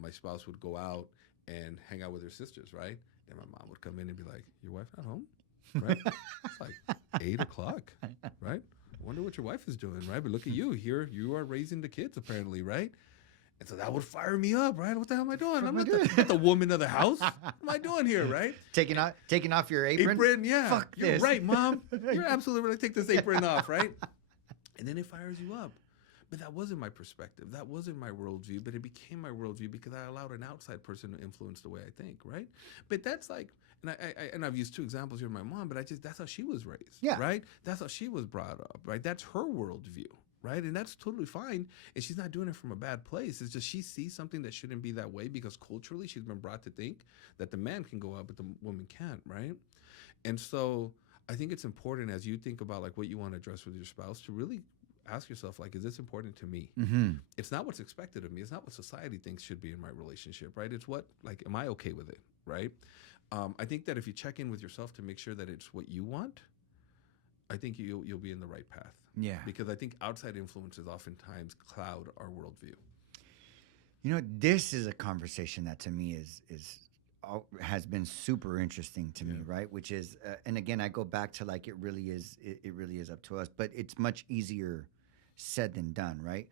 my spouse would go out and hang out with her sisters, right? And my mom would come in and be like, "Your wife not home?" Right? It's like 8 o'clock, right? I wonder what your wife is doing, right? But look at you here. You are raising the kids, apparently, right? And so that would fire me up, right? What the hell am I doing? I'm not the woman of the house. What am I doing here, right? Taking off your apron? Apron, yeah. Fuck You're this. right, Mom. You're absolutely right. Take this apron off, right? And then it fires you up. But that wasn't my perspective. That wasn't my worldview, but it became my worldview because I allowed an outside person to influence the way I think, right? But that's like, and I've used two examples here with my mom, but that's how she was raised, yeah. right? That's how she was brought up, right? That's her worldview, right? And that's totally fine. And she's not doing it from a bad place. It's just she sees something that shouldn't be that way because culturally she's been brought to think that the man can go out, but the woman can't, right? And so I think it's important as you think about like what you want to address with your spouse to really ask yourself, like, is this important to me? It's not what's expected of me. It's not what society thinks should be in my relationship, right? It's what, like, am I okay with it, right? I think that if you check in with yourself to make sure that it's what you want, I think you'll be in the right path. Yeah. Because I think outside influences oftentimes cloud our worldview. You know, this is a conversation that to me has been super interesting to me, right? Which is, and again, I go back to like it really is up to us, but it's much easier said than done, right?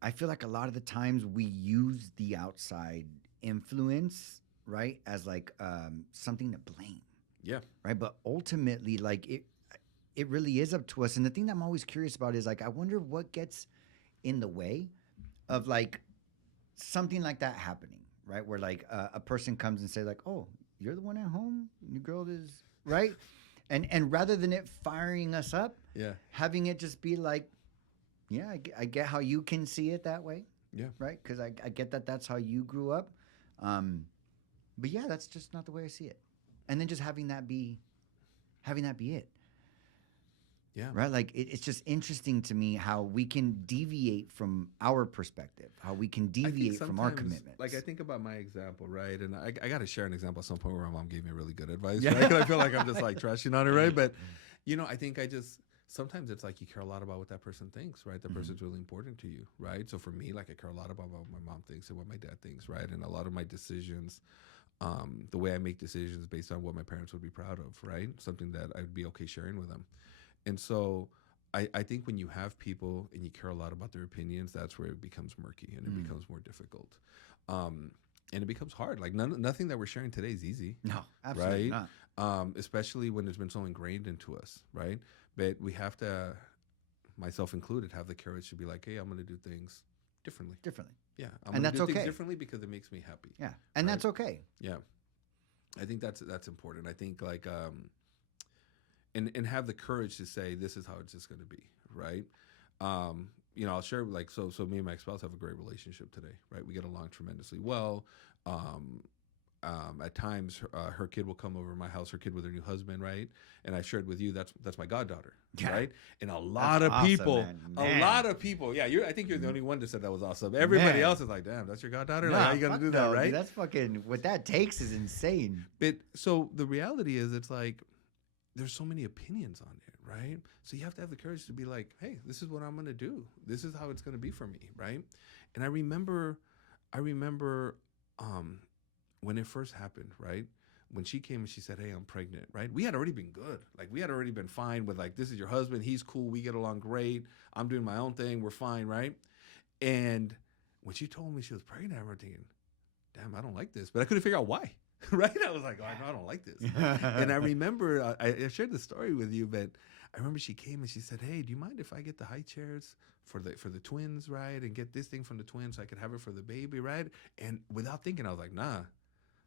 I feel like a lot of the times we use the outside influence, right, as like something to blame. Yeah. Right. But ultimately, like it really is up to us. And the thing that I'm always curious about is like, I wonder what gets in the way of like something like that happening. Right, where like a person comes and say like, "Oh, you're the one at home. Your girl is right," and rather than it firing us up, having it just be like, "Yeah, I get how you can see it that way." Yeah, right, because I get that that's how you grew up, but yeah, that's just not the way I see it. And then just having that be it. Yeah. Right. Like it's just interesting to me how we can deviate from our perspective, how we can deviate from our commitments. Like I think about my example, right? And I got to share an example at some point where my mom gave me really good advice, right? Because I feel like I'm just like trashing on it, right? But, you know, I think sometimes it's like you care a lot about what that person thinks, right? That person's really important to you, right? So for me, like I care a lot about what my mom thinks and what my dad thinks, right? And a lot of my decisions, the way I make decisions based on what my parents would be proud of, right? Something that I'd be okay sharing with them. And so I think when you have people and you care a lot about their opinions, that's where it becomes murky and it becomes more difficult. And it becomes hard. Like nothing that we're sharing today is easy. No, absolutely right? not. Especially when it's been so ingrained into us, right? But we have to, myself included, have the courage to be like, hey, I'm going to do things differently. Yeah. I'm and that's do things okay. differently because it makes me happy. Yeah. And right? that's okay. Yeah. I think that's important. I think like, and have the courage to say this is how it's just going to be, right? You know, I'll share like so me and my ex-spouse have a great relationship today, right? We get along tremendously well. At times, her kid will come over to my house, her kid with her new husband, right? And I shared with you that's my goddaughter, right? And a lot of people, yeah, I think you're the only one that said that was awesome. Everybody else is like, damn, that's your goddaughter? Like, how you gonna do that, right? Dude, that's fucking, what that takes is insane. But so the reality is it's like, there's so many opinions on it, right? So you have to have the courage to be like, hey, this is what I'm going to do. This is how it's going to be for me, right? And I remember when it first happened, right? When she came and she said, hey, I'm pregnant, right? We had already been good. Like we had already been fine with like, this is your husband. He's cool. We get along great. I'm doing my own thing. We're fine, right? And when she told me she was pregnant, I was thinking, damn, I don't like this. But I couldn't figure out why. Right? I was like, oh, I don't like this. And I remember, I shared the story with you, but I remember she came and she said, hey, do you mind if I get the high chairs for the twins, right? And get this thing from the twins so I could have it for the baby, right? And without thinking, I was like, nah,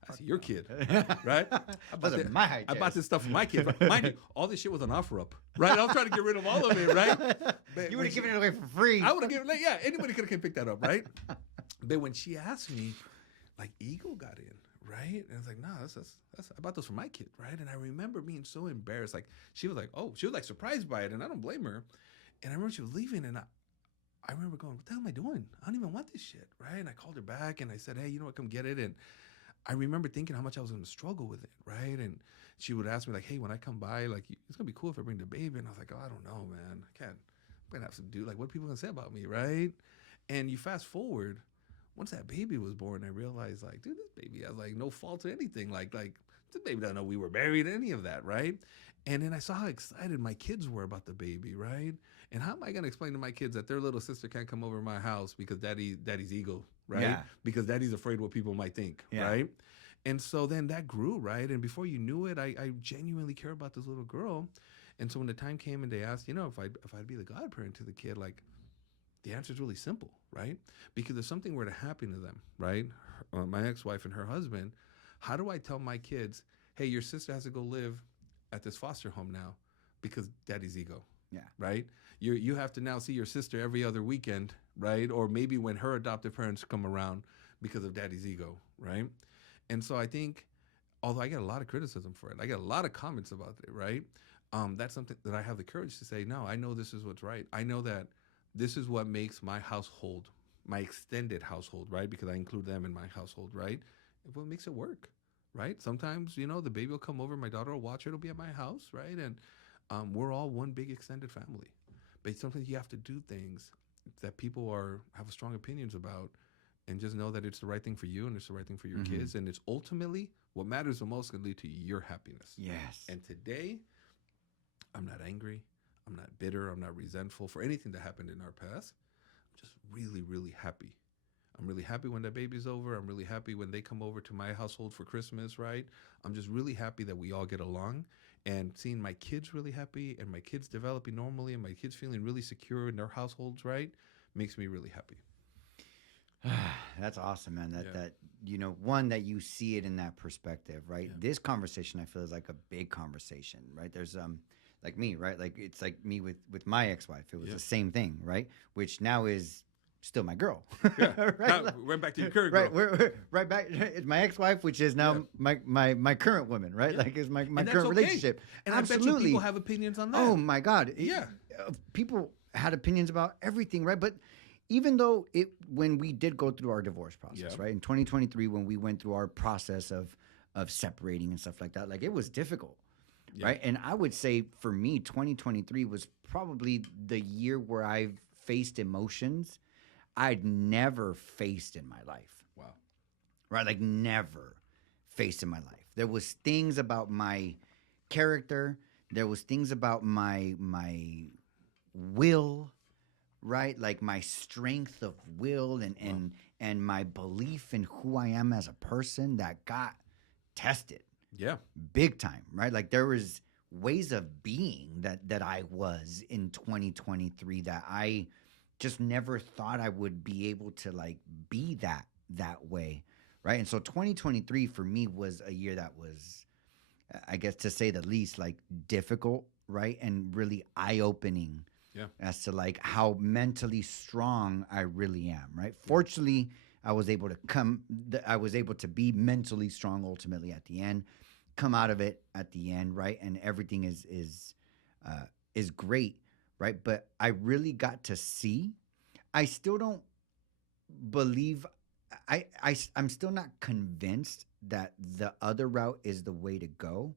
that's your kid, right? I bought this stuff for my kid. Mind you, all this shit was on OfferUp, right? I was trying to get rid of all of it, right? But you would have given it away for free. I would have given it, yeah, anybody could have picked that up, right? But when she asked me, like, ego got in, right? And I was like, nah, that's I bought those for my kid, right? And I remember being so embarrassed. Like, she was like, oh, she was like surprised by it, and I don't blame her. And I remember she was leaving, and I remember going, what the hell am I doing? I don't even want this shit, right? And I called her back, and I said, hey, you know what, come get it. And I remember thinking how much I was going to struggle with it, right? And she would ask me, like, hey, when I come by, like, it's going to be cool if I bring the baby. And I was like, oh, I don't know, man. I can't. I'm going to have to do, like, what are people going to say about me, right? And you fast forward, once that baby was born, I realized, like, dude, this baby has, like, no fault to anything. Like this baby doesn't know we were married, any of that, right? And then I saw how excited my kids were about the baby, right? And how am I going to explain to my kids that their little sister can't come over to my house because daddy's ego, right? Yeah. Because daddy's afraid what people might think, Yeah. right? And so then that grew, right? And before you knew it, I genuinely care about this little girl. And so when the time came and they asked, you know, if I'd be the godparent to the kid, like, the answer is really simple, right? Because if something were to happen to them, right? My ex-wife and her husband, how do I tell my kids, hey, your sister has to go live at this foster home now because daddy's ego, Yeah. right? You have to now see your sister every other weekend, right? Or maybe when her adoptive parents come around because of daddy's ego, right? And so I think, although I get a lot of criticism for it, I get a lot of comments about it, right? That's something that I have the courage to say, no, I know this is what's right. I know that this is what makes my household, my extended household, right? Because I include them in my household, right? What makes it work, right? Sometimes, you know, the baby will come over, my daughter will watch her, it'll be at my house, right? And we're all one big extended family. But sometimes you have to do things that people have strong opinions about, and just know that it's the right thing for you and it's the right thing for your kids. And it's ultimately what matters the most can lead to your happiness. Yes. And today, I'm not angry. I'm not bitter. I'm not resentful for anything that happened in our past. I'm just really, really happy. I'm really happy when that baby's over. I'm really happy when they come over to my household for Christmas, right? I'm just really happy that we all get along, and seeing my kids really happy and my kids developing normally and my kids feeling really secure in their households, right, makes me really happy. That's awesome, man. Yeah. That you know, one, that you see it in that perspective, right? Yeah. This conversation, I feel, is like a big conversation, right? There's like me, right? Like it's like me with my ex-wife. It was Yeah. the same thing, right? Which now is still my girl. Yeah. Right? Now, Like- we're back to your current right, girl. we're right back. It's my ex-wife, which is now my current woman, right? Yeah. Like is my And current that's okay. relationship. And I bet you people have opinions on that. Oh my God! Yeah. People had opinions about everything, right? But even though when we did go through our divorce process, Yeah. right, in 2023, when we went through our process of separating and stuff like that, like it was difficult, Yeah. right? And I would say for me, 2023 was probably the year where I've faced emotions I'd never faced in my life. Wow. Right? Like never faced in my life. There was things about my character. There was things about my will, right? Like my strength of will and my belief in who I am as a person that got tested Yeah. big time, right? Like there was ways of being that I was in 2023 that I just never thought I would be able to like be that way, right? And so 2023 for me was a year that was, I guess to say the least, like difficult, right? And really eye-opening as to like how mentally strong I really am, right? Fortunately, I was able to be mentally strong ultimately at the end, come out of it at the end, right? And everything is great, right? But I really got to see. I still don't believe. I'm still not convinced that the other route is the way to go,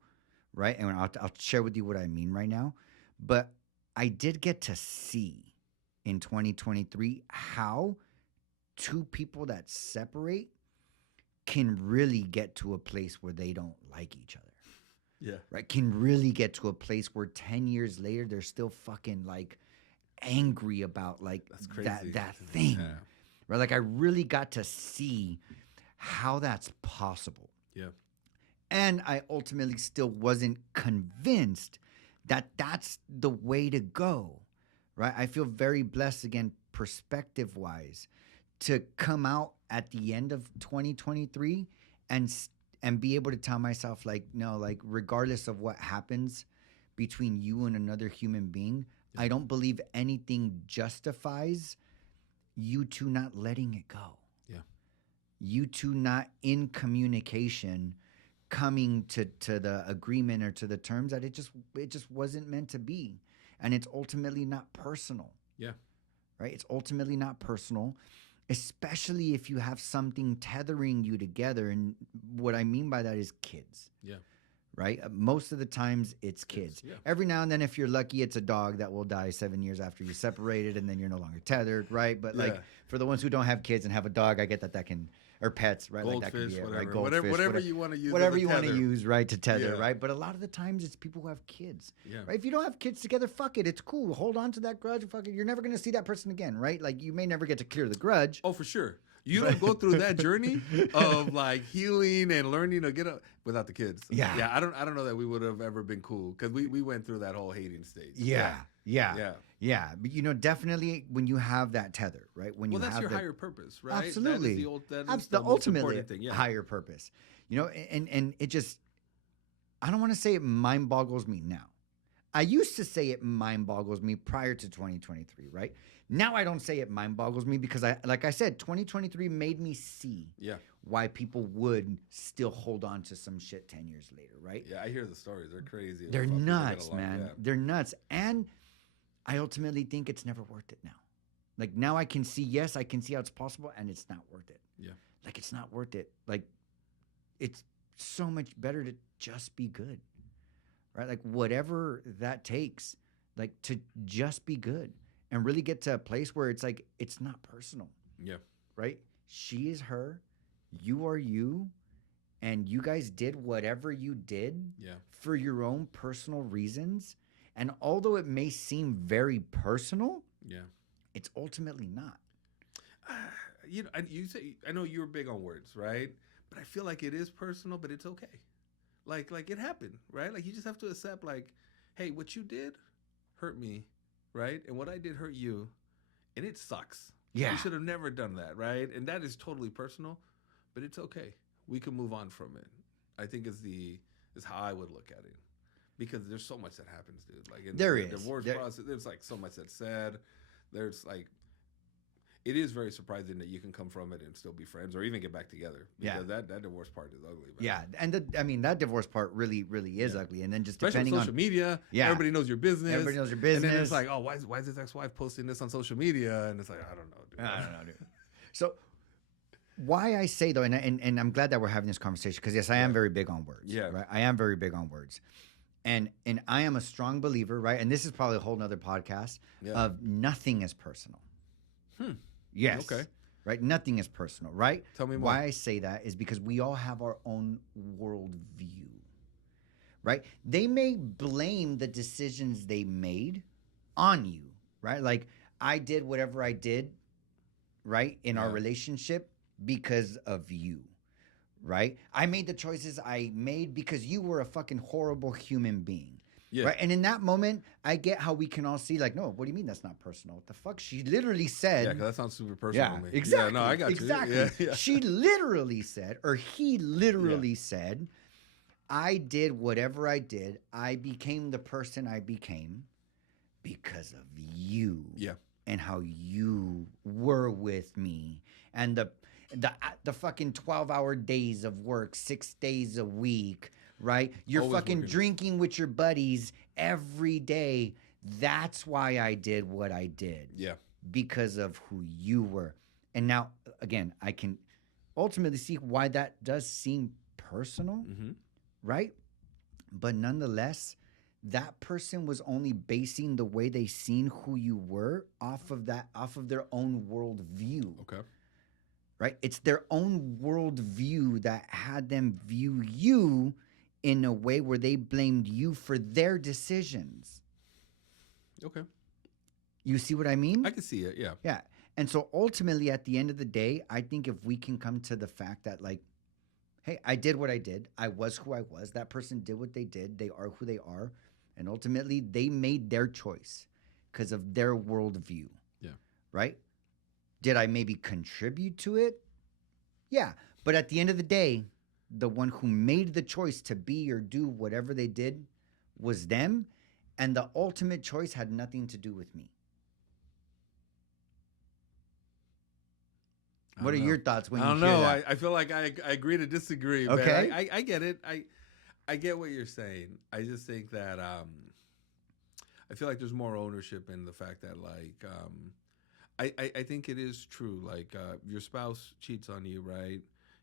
right? And I'll share with you what I mean right now. But I did get to see in 2023 how two people that separate can really get to a place where they don't like each other. Yeah. Right? Can really get to a place where 10 years later they're still fucking like angry about like That's crazy. that thing. Yeah. Right? Like I really got to see how that's possible. Yeah. And I ultimately still wasn't convinced that that's the way to go. Right? I feel very blessed, again, perspective-wise, to come out at the end of 2023 and be able to tell myself, like, no, like, regardless of what happens between you and another human being, I don't believe anything justifies you two not letting it go. Yeah. you two not in communication, coming to the agreement or to the terms that it just wasn't meant to be, and it's ultimately not personal. Yeah. Right? It's ultimately not personal, especially if you have something tethering you together. And what I mean by that is kids. Yeah. Right? Most of the times it's kids. Yeah. Every now and then, if you're lucky, it's a dog that will die 7 years after you separated, and then you're no longer tethered, right? But like Yeah. for the ones who don't have kids and have a dog, I get that can, or pets, right? Like that can Goldfish, be it, whatever. right? Goldfish, Whatever you want to use. whatever as a you want to tether. use, right, to tether, Yeah. right? But a lot of the times it's people who have kids, Yeah. right? If you don't have kids together, fuck it, it's cool. Hold on to that grudge, fuck it. You're never gonna see that person again, right? Like you may never get to clear the grudge. Oh, for sure. You don't go through that journey of like healing and learning to get up without the kids. Yeah. Yeah. I don't know that we would have ever been cool because we went through that whole hating stage. Yeah. Yeah. But definitely when you have that tether, right? When Well, you that's have your the, higher purpose, right? absolutely, That is the most ultimately important thing. Yeah. higher purpose, and it just, I don't want to say it mind boggles me now. I used to say it mind boggles me prior to 2023, right? Now I don't say it mind boggles me because like I said, 2023 made me see Yeah. why people would still hold on to some shit 10 years later, right? Yeah. I hear the stories. They're crazy. as They're fuck. People get nuts, along, man. yeah. They're nuts. And I ultimately think it's never worth it now. Like now I can see, yes, I can see how it's possible, and it's not worth it. Yeah. Like it's not worth it. Like it's so much better to just be good, right? Like whatever that takes, like to just be good and really get to a place where it's like, it's not personal, Yeah. right? She is her, you are you, and you guys did whatever you did Yeah. for your own personal reasons. And although it may seem very personal, Yeah. it's ultimately not. I know you're big on words, right? But I feel like it is personal, but it's okay. Like it happened, right? Like you just have to accept, like, hey, what you did hurt me, right? And what I did hurt you, and it sucks. Yeah. You should have never done that, right? And that is totally personal, but it's okay. We can move on from it. I think is how I would look at it. Because there's so much that happens, dude. Like in the divorce process, there's like so much that's said. There's like, it is very surprising that you can come from it and still be friends or even get back together. Because that divorce part is ugly. Man. Yeah, and that divorce part really, really is ugly. And then just especially depending with social media, everybody knows your business. Everybody knows your business. And then it's like, oh, why is his ex-wife posting this on social media? And it's like, I don't know, dude. I don't know, dude. So why I say though, and I'm glad that we're having this conversation because yes, I am very big on words. Yeah. Right? I am very big on words. And I am a strong believer, right? And this is probably a whole nother podcast of nothing is personal. Yes. Okay. Right? Nothing is personal, right? Tell me more. Why I say that is because we all have our own worldview, right? They may blame the decisions they made on you, right? Like I did whatever I did, right, in our relationship because of you. Right? I made the choices I made because you were a fucking horrible human being. Yeah. Right? And in that moment, I get how we can all see, like, no, what do you mean that's not personal? What the fuck? She literally said. Yeah, because that sounds super personal to me. Exactly. Yeah, no, I got exactly. you. Yeah. She literally said, or he literally said, I did whatever I did. I became the person I became because of you. Yeah. And how you were with me. And the fucking 12-hour days of work, 6 days a week, right? You're Always fucking working. drinking with your buddies every day. That's why I did what I did. Yeah. Because of who you were. And now, again, I can ultimately see why that does seem personal, right? But nonetheless, that person was only basing the way they seen who you were off of their own worldview. Okay. Right? It's their own worldview that had them view you in a way where they blamed you for their decisions. Okay. You see what I mean? I can see it. Yeah. Yeah. And so ultimately, at the end of the day, I think if we can come to the fact that, like, hey, I did what I did. I was who I was. That person did what they did. They are who they are. And ultimately, they made their choice because of their worldview. Yeah. Right? Did I maybe contribute to it? Yeah. But at the end of the day, the one who made the choice to be or do whatever they did was them. And the ultimate choice had nothing to do with me. I What are don't your know. thoughts when I you don't hear know. that? I feel like I agree to disagree. Okay. But I get it. I get what you're saying. I just think that I feel like there's more ownership in the fact that like I think it is true. Like your spouse cheats on you, right?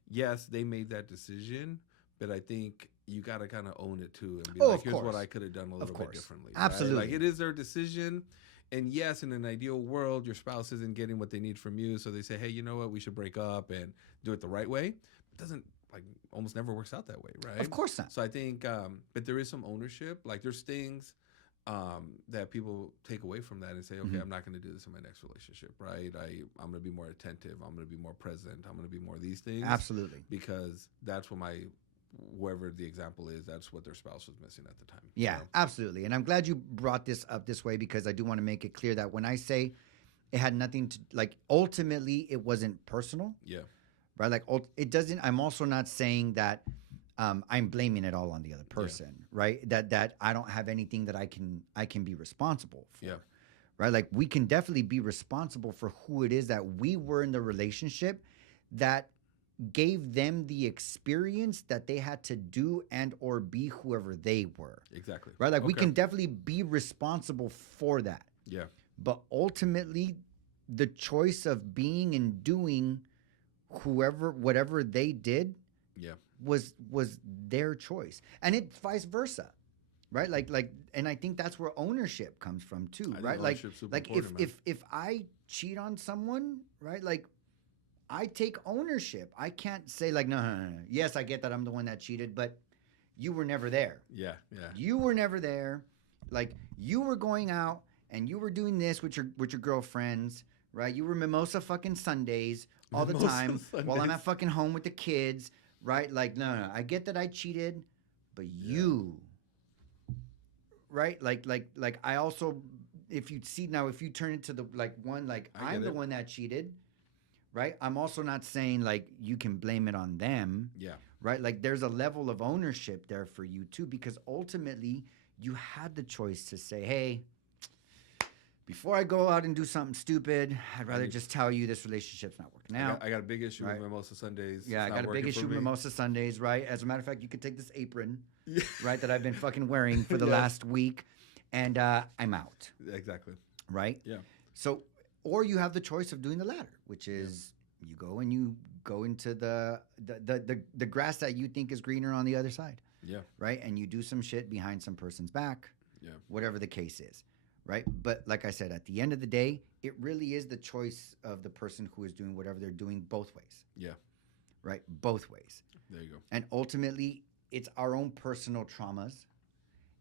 Yes, they made that decision, but I think you got to kind of own it too and be Oh, like, of here's what course. I could have done a Of little bit course. differently, right? Like Absolutely. it is their decision. And yes, in an ideal world, your spouse isn't getting what they need from you, so they say, "Hey, you know what? We should break up and do it the right way." It doesn't like almost never works out that way, Of right? course not. So I think, but there is some ownership. Like there's things that people take away from that and say, "Okay, Mhm. I'm not going to do this in my next relationship, right? I'm going to be more attentive. I'm going to be more present. I'm going to be more of these things Absolutely. because that's what my whoever the example is, that's what their spouse was missing at the time." Yeah, You know? absolutely. And I'm glad you brought this up this way because I do want to make it clear that when I say it had nothing to like, ultimately, it wasn't personal, Yeah, right? Like, it doesn't. I'm also not saying that I'm blaming it all on the other person, right? That I don't have anything that I can be responsible for, yeah, right? Like, we can definitely be responsible for who it is that we were in the relationship that gave them the experience that they had to do and or be whoever they were, exactly. right? Like we Okay. can definitely be responsible for that, Yeah, but ultimately the choice of being and doing whatever they did yeah, was their choice, and it vice versa, right? Like and I think that's where ownership comes from too, I think right? Like ownership's super like important, man. if I cheat on someone, right? Like I take ownership. I can't say like, no, no, no, no. Yes, I get that I'm the one that cheated, but you were never there. Yeah, yeah, You were never there. Like you were going out and you were doing this with your girlfriends, right? You were mimosa fucking Sundays all the Mimosa time while I'm Sundays. at fucking home with the kids, right? Like, no, no, no. I get that I cheated, but you, right? Like I also, if you see now, if you turn it to the like one, like I I'm get the it. one that cheated, right? I'm also not saying like you can blame it on them, Yeah, right? Like there's a level of ownership there for you too, because ultimately you had the choice to say, hey, before I go out and do something stupid, I'd rather just tell you this relationship's not working out. I got a big issue Right. with Mimosa Sundays. Yeah, It's I not got a big working issue for with me. Mimosa Sundays, right? As a matter of fact, you could take this apron, Yeah. right, that I've been fucking wearing for the Yes. last week, and I'm out, Exactly. right? Yeah. So, or you have the choice of doing the latter, which is you go into the grass that you think is greener on the other side, Yeah. right? And you do some shit behind some person's back, Yeah. whatever the case is, right? But like I said, at the end of the day, it really is the choice of the person who is doing whatever they're doing both ways, Yeah. right? Both ways. There you go. And ultimately, it's our own personal traumas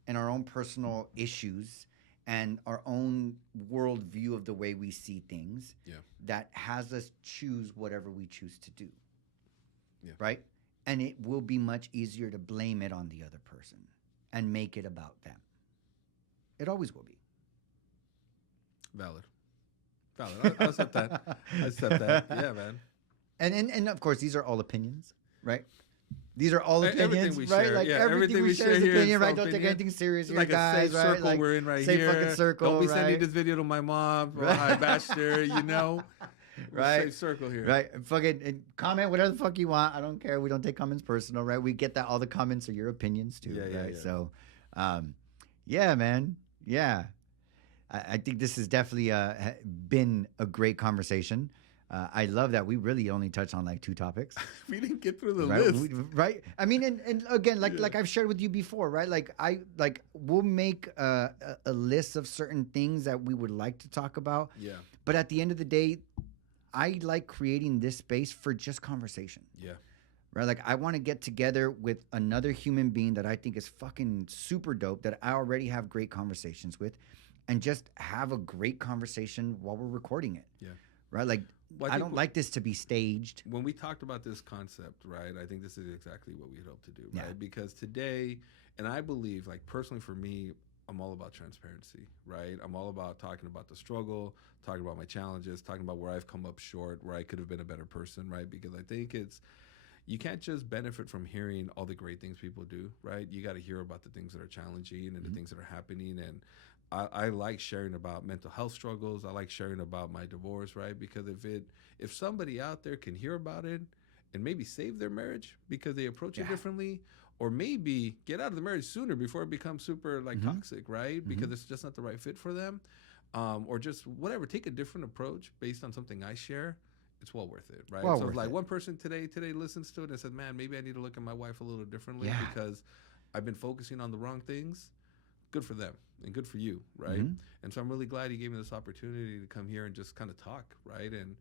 and our own personal issues and our own worldview of the way we see things Yeah. that has us choose whatever we choose to do. Yeah. Right? And it will be much easier to blame it on the other person and make it about them. It always will be. Valid. I'll accept that. I accept that. Yeah, man. And of course, these are all opinions, right? These are all Everything opinions, we right? share, Like yeah, everything we share is here is opinion, right? some Don't take opinion. anything serious It's here, like guys, a safe right? circle Like, we're in right safe here. fucking circle, Don't be sending right? this video to my mom or Right. hi bachelor, you know. We're Right. Safe circle here. Right. And fucking and comment whatever the fuck you want. I don't care. We don't take comments personal, right? We get that all the comments are your opinions too, Yeah, right? yeah. So, yeah, man. Yeah. I think this has definitely been a great conversation. I love that we really only touched on like 2 topics. We didn't get through the Right, list. right. I mean, and again, Yeah. like I've shared with you before, right? Like we'll make a list of certain things that we would like to talk about, Yeah. but at the end of the day, I like creating this space for just conversation, Yeah. right? Like I want to get together with another human being that I think is fucking super dope that I already have great conversations with, and just have a great conversation while we're recording it. Yeah. Right. Like Well, I think don't like this to be staged. when we talked about this concept, right, I think this is exactly what we hope to do, right? Yeah. Because today, and I believe, like personally for me, I'm all about transparency, right? I'm all about talking about the struggle, talking about my challenges, talking about where I've come up short, where I could have been a better person, right? Because I think you can't just benefit from hearing all the great things people do, right? You got to hear about the things that are challenging and the things that are happening. And I like sharing about mental health struggles. I like sharing about my divorce, right? Because if somebody out there can hear about it and maybe save their marriage because they approach it differently, or maybe get out of the marriage sooner before it becomes super like toxic, right? Because it's just not the right fit for them, or just whatever. Take a different approach based on something I share. It's well worth it, right? Well so worth like it. one person today listens to it and says, "Man, maybe I need to look at my wife a little differently Yeah. because I've been focusing on the wrong things." Good for them and good for you, right? And so I'm really glad you gave me this opportunity to come here and just kind of talk, right? And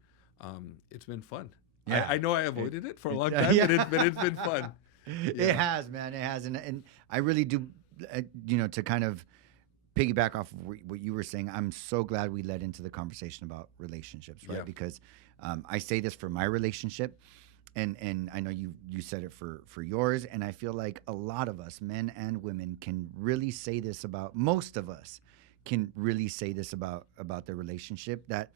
it's been fun. Yeah. I know I avoided it for a long time, but it's been fun. It has, man. It has, and I really do, to kind of piggyback off of what you were saying. I'm so glad we led into the conversation about relationships, right? Yeah. Because I say this for my relationship, and I know you said it for yours, and I feel like a lot of us, men and women, can really say this about, most of us can really say this about their relationship, that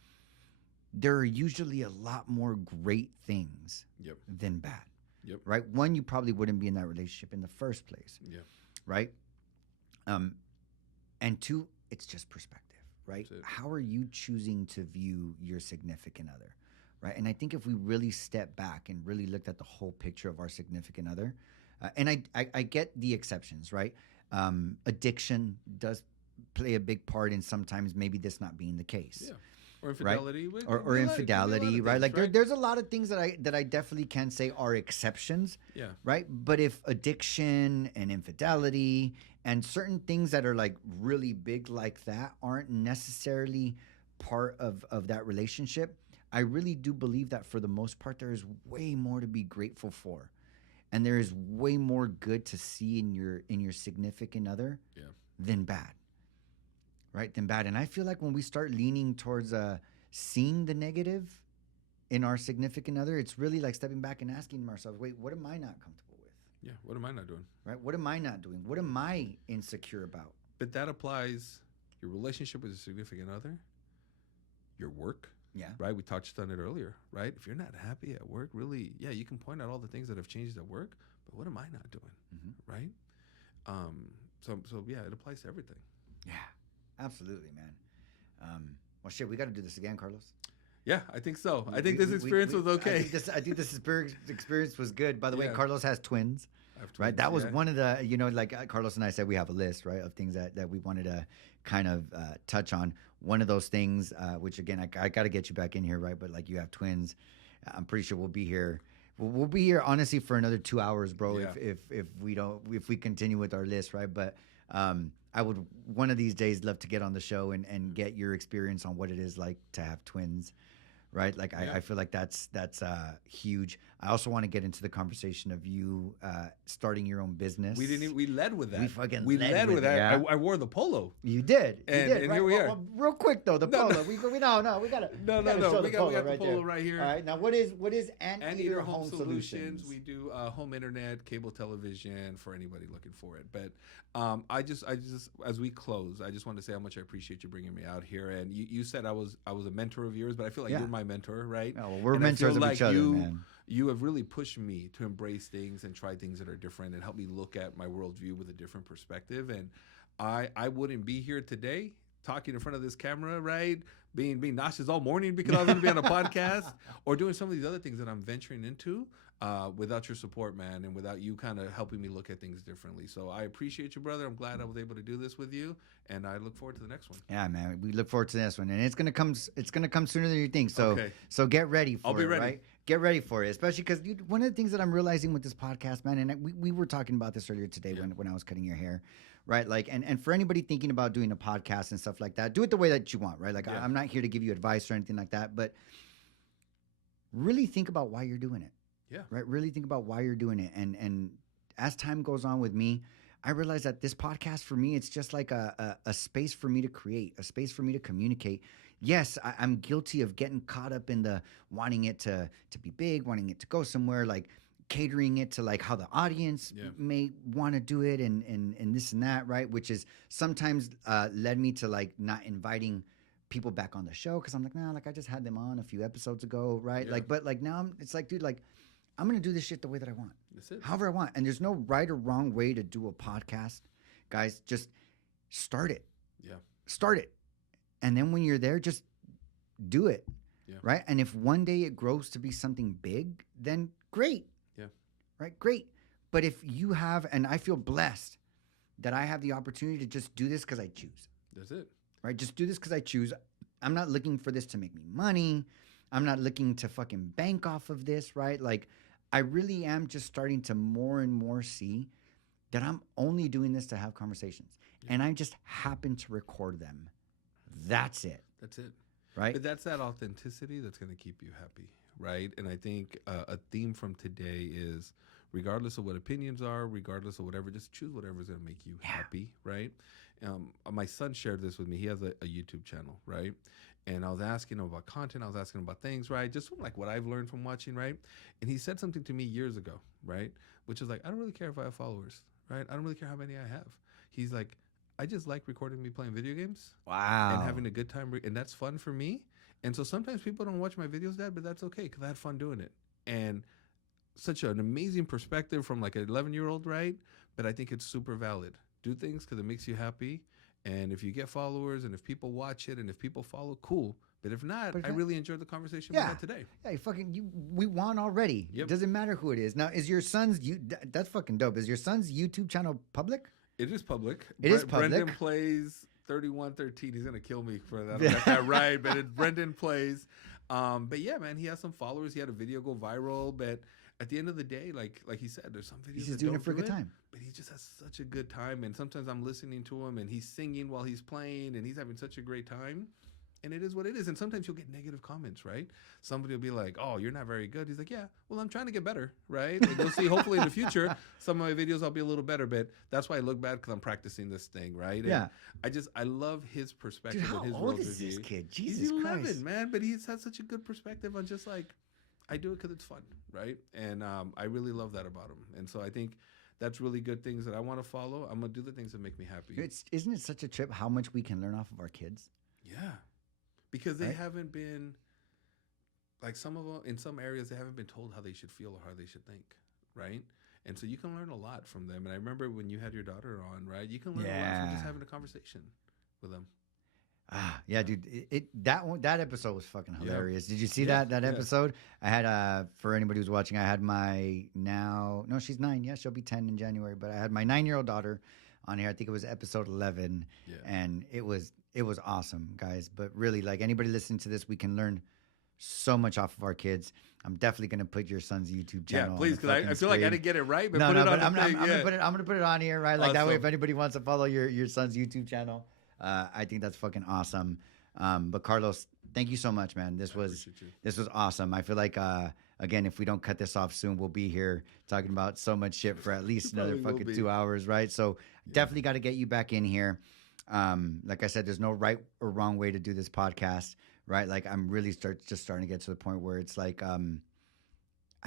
there are usually a lot more great things than bad. Yep. Right? One, you probably wouldn't be in that relationship in the first place. Yeah. Right? And two, it's just perspective, right? How are you choosing to view your significant other? Right? And I think if we really step back and really looked at the whole picture of our significant other, and I get the exceptions, right? Addiction does play a big part in sometimes maybe this not being the case. Yeah. Or infidelity, right? Or infidelity, right? Like there's a lot of things that I definitely can say are exceptions, right? But if addiction and infidelity and certain things that are like really big like that aren't necessarily part of that relationship, I really do believe that for the most part there is way more to be grateful for, and there is way more good to see in your significant other than bad. Right, than bad. And I feel like when we start leaning towards seeing the negative in our significant other, it's really like stepping back and asking ourselves, wait, what am I not comfortable with? Yeah, what am I not doing? Right, what am I not doing? What am I insecure about? But that applies your relationship with a significant other, your work. Yeah. Right, we touched on it earlier, right? If you're not happy at work, really, you can point out all the things that have changed at work, but what am I not doing? Right? So yeah, it applies to everything. Yeah. Absolutely, man. Well, shit, we got to do this again, Carlos. Yeah, I think so. I think this experience was okay. I think this experience was good. By the way, Carlos has twins. I have twins, right? That was one of the, like Carlos and I said, we have a list, right, of things that we wanted to kind of touch on. One of those things, which again, I got to get you back in here, right? But like you have twins. I'm pretty sure we'll be here. We'll be here, honestly, for another 2 hours, bro, if we continue with our list, right? But I would one of these days love to get on the show and get your experience on what it is like to have twins, right? Like I feel like that's huge. I also want to get into the conversation of you starting your own business. We led with that. We led with that. Yeah. I wore the polo. You did. And right? here we are. Well, real quick though, the polo. We gotta we gotta show we the got polo the polo right here. All right. Now what is Anteater Home Solutions? We do home internet, cable television for anybody looking for it. But I just as we close, I just want to say how much I appreciate you bringing me out here. And you said I was a mentor of yours, but I feel like you're my mentor, right? Oh, well, we're mentors of each other, man. You have really pushed me to embrace things and try things that are different and help me look at my worldview with a different perspective. And I wouldn't be here today talking in front of this camera, right? Being nauseous all morning because I was going to be on a podcast or doing some of these other things that I'm venturing into without your support, man, and without you kind of helping me look at things differently. So I appreciate you, brother. I'm glad I was able to do this with you, and I look forward to the next one. Yeah, man, we look forward to this one, and it's gonna come sooner than you think. So so get ready for I'll be ready. Right? Get ready for it, especially because one of the things that I'm realizing with this podcast, man, and we were talking about this earlier today when I was cutting your hair, right? Like, and for anybody thinking about doing a podcast and stuff like that, do it the way that you want, right? Like, I'm not here to give you advice or anything like that, but really think about why you're doing it. Yeah. Right. Really think about why you're doing it. And as time goes on with me, I realize that this podcast for me, it's just like a space for me to create, a space for me to communicate. Yes, I'm guilty of getting caught up in the wanting it to be big, wanting it to go somewhere, like catering it to like how the audience may want to do it and this and that, right? Which is sometimes led me to like not inviting people back on the show because I'm like, nah, like I just had them on a few episodes ago, right? Yeah. Like, but like now it's like, dude, like I'm going to do this shit the way that I want. That's it. However I want. And there's no right or wrong way to do a podcast. Guys, just start it. Yeah. start it. And then when you're there, just do it. Yeah. Right. And if one day it grows to be something big, then great. Yeah. Right. Great. But if you have, and I feel blessed that I have the opportunity to just do this because I choose. That's it. Right. Just do this because I choose. I'm not looking for this to make me money. I'm not looking to fucking bank off of this. Right. Like, I really am just starting to more and more see that I'm only doing this to have conversations. Yeah. And I just happen to record them. That's it. That's it. Right. But that's that authenticity that's going to keep you happy. Right. And I think a theme from today is, regardless of what opinions are, regardless of whatever, just choose whatever's going to make you happy. Right. My son shared this with me. He has a YouTube channel. Right. And I was asking him about content. I was asking him about things, right? Just from like what I've learned from watching, right? And he said something to me years ago, right? Which is like, I don't really care if I have followers, right? I don't really care how many I have. He's like, I just like recording me playing video games. Wow. And having a good time. And that's fun for me. And so sometimes people don't watch my videos, Dad, but that's okay because I had fun doing it. And such an amazing perspective from like an 11-year-old, right? But I think it's super valid. Do things because it makes you happy. And if you get followers and if people watch it and if people follow, cool. But if not, I really enjoyed the conversation we had today. Yeah, we won already. Yep. It doesn't matter who it is. Now, is your son's, that's fucking dope. Is your son's YouTube channel public? It is public. It is public. Brendan Plays 3113. He's going to kill me for that. I don't got that right, but it's Brendan Plays. But yeah, man, he has some followers. He had a video go viral, but at the end of the day, like he said, there's some videos he's just doing it for a good time. But he just has such a good time. And sometimes I'm listening to him and he's singing while he's playing and he's having such a great time. And it is what it is. And sometimes you'll get negative comments, right? Somebody will be like, oh, you're not very good. He's like, yeah, well, I'm trying to get better, right? And you'll see, hopefully in the future, some of my videos I'll be a little better. But that's why I look bad because I'm practicing this thing, right? Yeah. And I love his perspective. Dude, how and his old is this kid? Jesus he's 11, Christ. man. But he's had such a good perspective on just like, I do it because it's fun, right? And I really love that about him. And so I think that's really good things that I want to follow. I'm going to do the things that make me happy. Isn't it such a trip how much we can learn off of our kids? Yeah. Because they haven't been, like some of them, in some areas, they haven't been told how they should feel or how they should think, right? And so you can learn a lot from them. And I remember when you had your daughter on, right? You can learn a lot from just having a conversation with them. Ah, yeah, dude. That episode was fucking hilarious. Did you see that episode? I had for anybody who's watching, I had she's 9. Yeah, she'll be 10 in January. But I had my 9-year-old daughter on here. I think it was episode 11, and it was awesome, guys. But really, like anybody listening to this, we can learn so much off of our kids. I'm definitely gonna put your son's YouTube channel. Yeah, please, because I feel like I didn't get it right. But I'm gonna put it on here, right? Like that way, if anybody wants to follow your son's YouTube channel. I think that's fucking awesome. But Carlos, thank you so much, man. This was awesome. I feel like again, if we don't cut this off soon, we'll be here talking about so much shit for at least another fucking 2 hours, right? So definitely got to get you back in here. Like I said, there's no right or wrong way to do this podcast, right? Like I'm really starting to get to the point where it's like I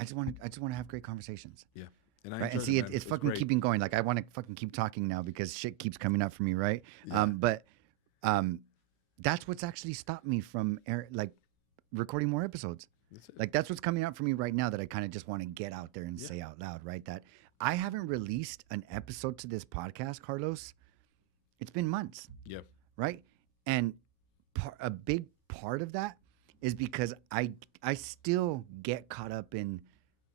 just want to have great conversations. Yeah. And see, it's fucking great. Keeping going. Like I want to fucking keep talking now because shit keeps coming up for me, right? Yeah. But that's what's actually stopped me from recording more episodes. That's what's coming out for me right now that I kind of just want to get out there and say out loud, right? That I haven't released an episode to this podcast, Carlos. It's been months. Yep. Right? And a big part of that is because I still get caught up in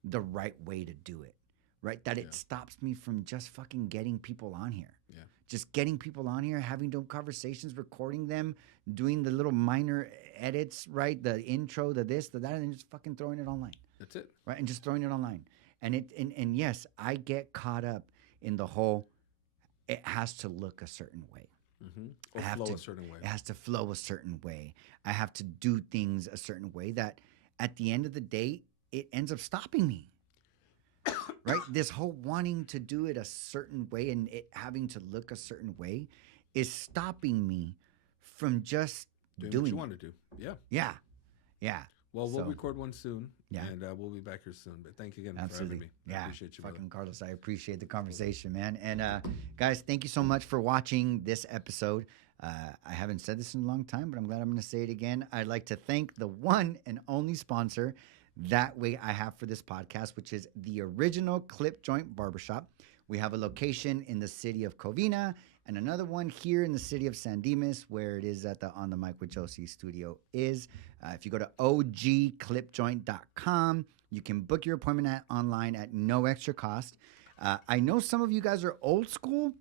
the right way to do it. Right? That it stops me from just fucking getting people on here. Yeah. Just getting people on here, having dope conversations, recording them, doing the little minor edits, right? The intro, the this, the that, and then just fucking throwing it online. That's it. Right? And just throwing it online. And yes, I get caught up in the whole, it has to look a certain way. Mm-hmm. Or flow a certain way. It has to flow a certain way. I have to do things a certain way that at the end of the day, it ends up stopping me. Right? This whole wanting to do it a certain way and it having to look a certain way is stopping me from just doing what you want to do. Yeah. Yeah. Yeah. Well, we'll record one soon. Yeah. And we'll be back here soon. But thank you again for having me. I appreciate you, fucking brother. Carlos, I appreciate the conversation, man. And guys, thank you so much for watching this episode. I haven't said this in a long time, but I'm glad I'm going to say it again. I'd like to thank the one and only sponsor that way I have for this podcast, which is the original Clip Joint Barbershop, We have a location in the city of Covina and another one here in the city of San Dimas, where it is at the On the Mic with JoeCee studio is. If you go to ogclipjoint.com, you can book your appointment online at no extra cost. I know some of you guys are old school,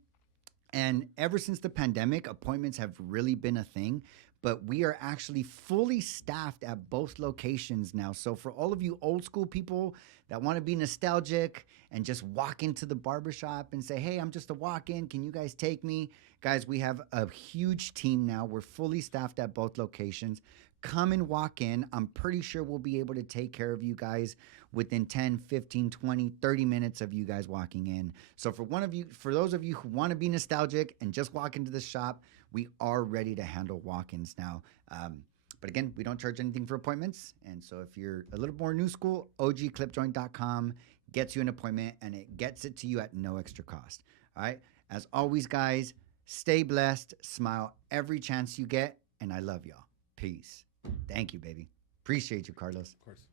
and ever since the pandemic, appointments have really been a thing. But we are actually fully staffed at both locations now. So for all of you old school people that want to be nostalgic and just walk into the barbershop and say, hey, I'm just a walk-in, can you guys take me? Guys, we have a huge team now. We're fully staffed at both locations. Come and walk in. I'm pretty sure we'll be able to take care of you guys within 10, 15, 20, 30 minutes of you guys walking in. So for those of you who want to be nostalgic and just walk into the shop, we are ready to handle walk-ins now. But again, we don't charge anything for appointments. And so if you're a little more new school, ogclipjoint.com gets you an appointment and it gets it to you at no extra cost. All right. As always, guys, stay blessed, smile every chance you get. And I love y'all. Peace. Thank you, baby. Appreciate you, Carlos. Of course.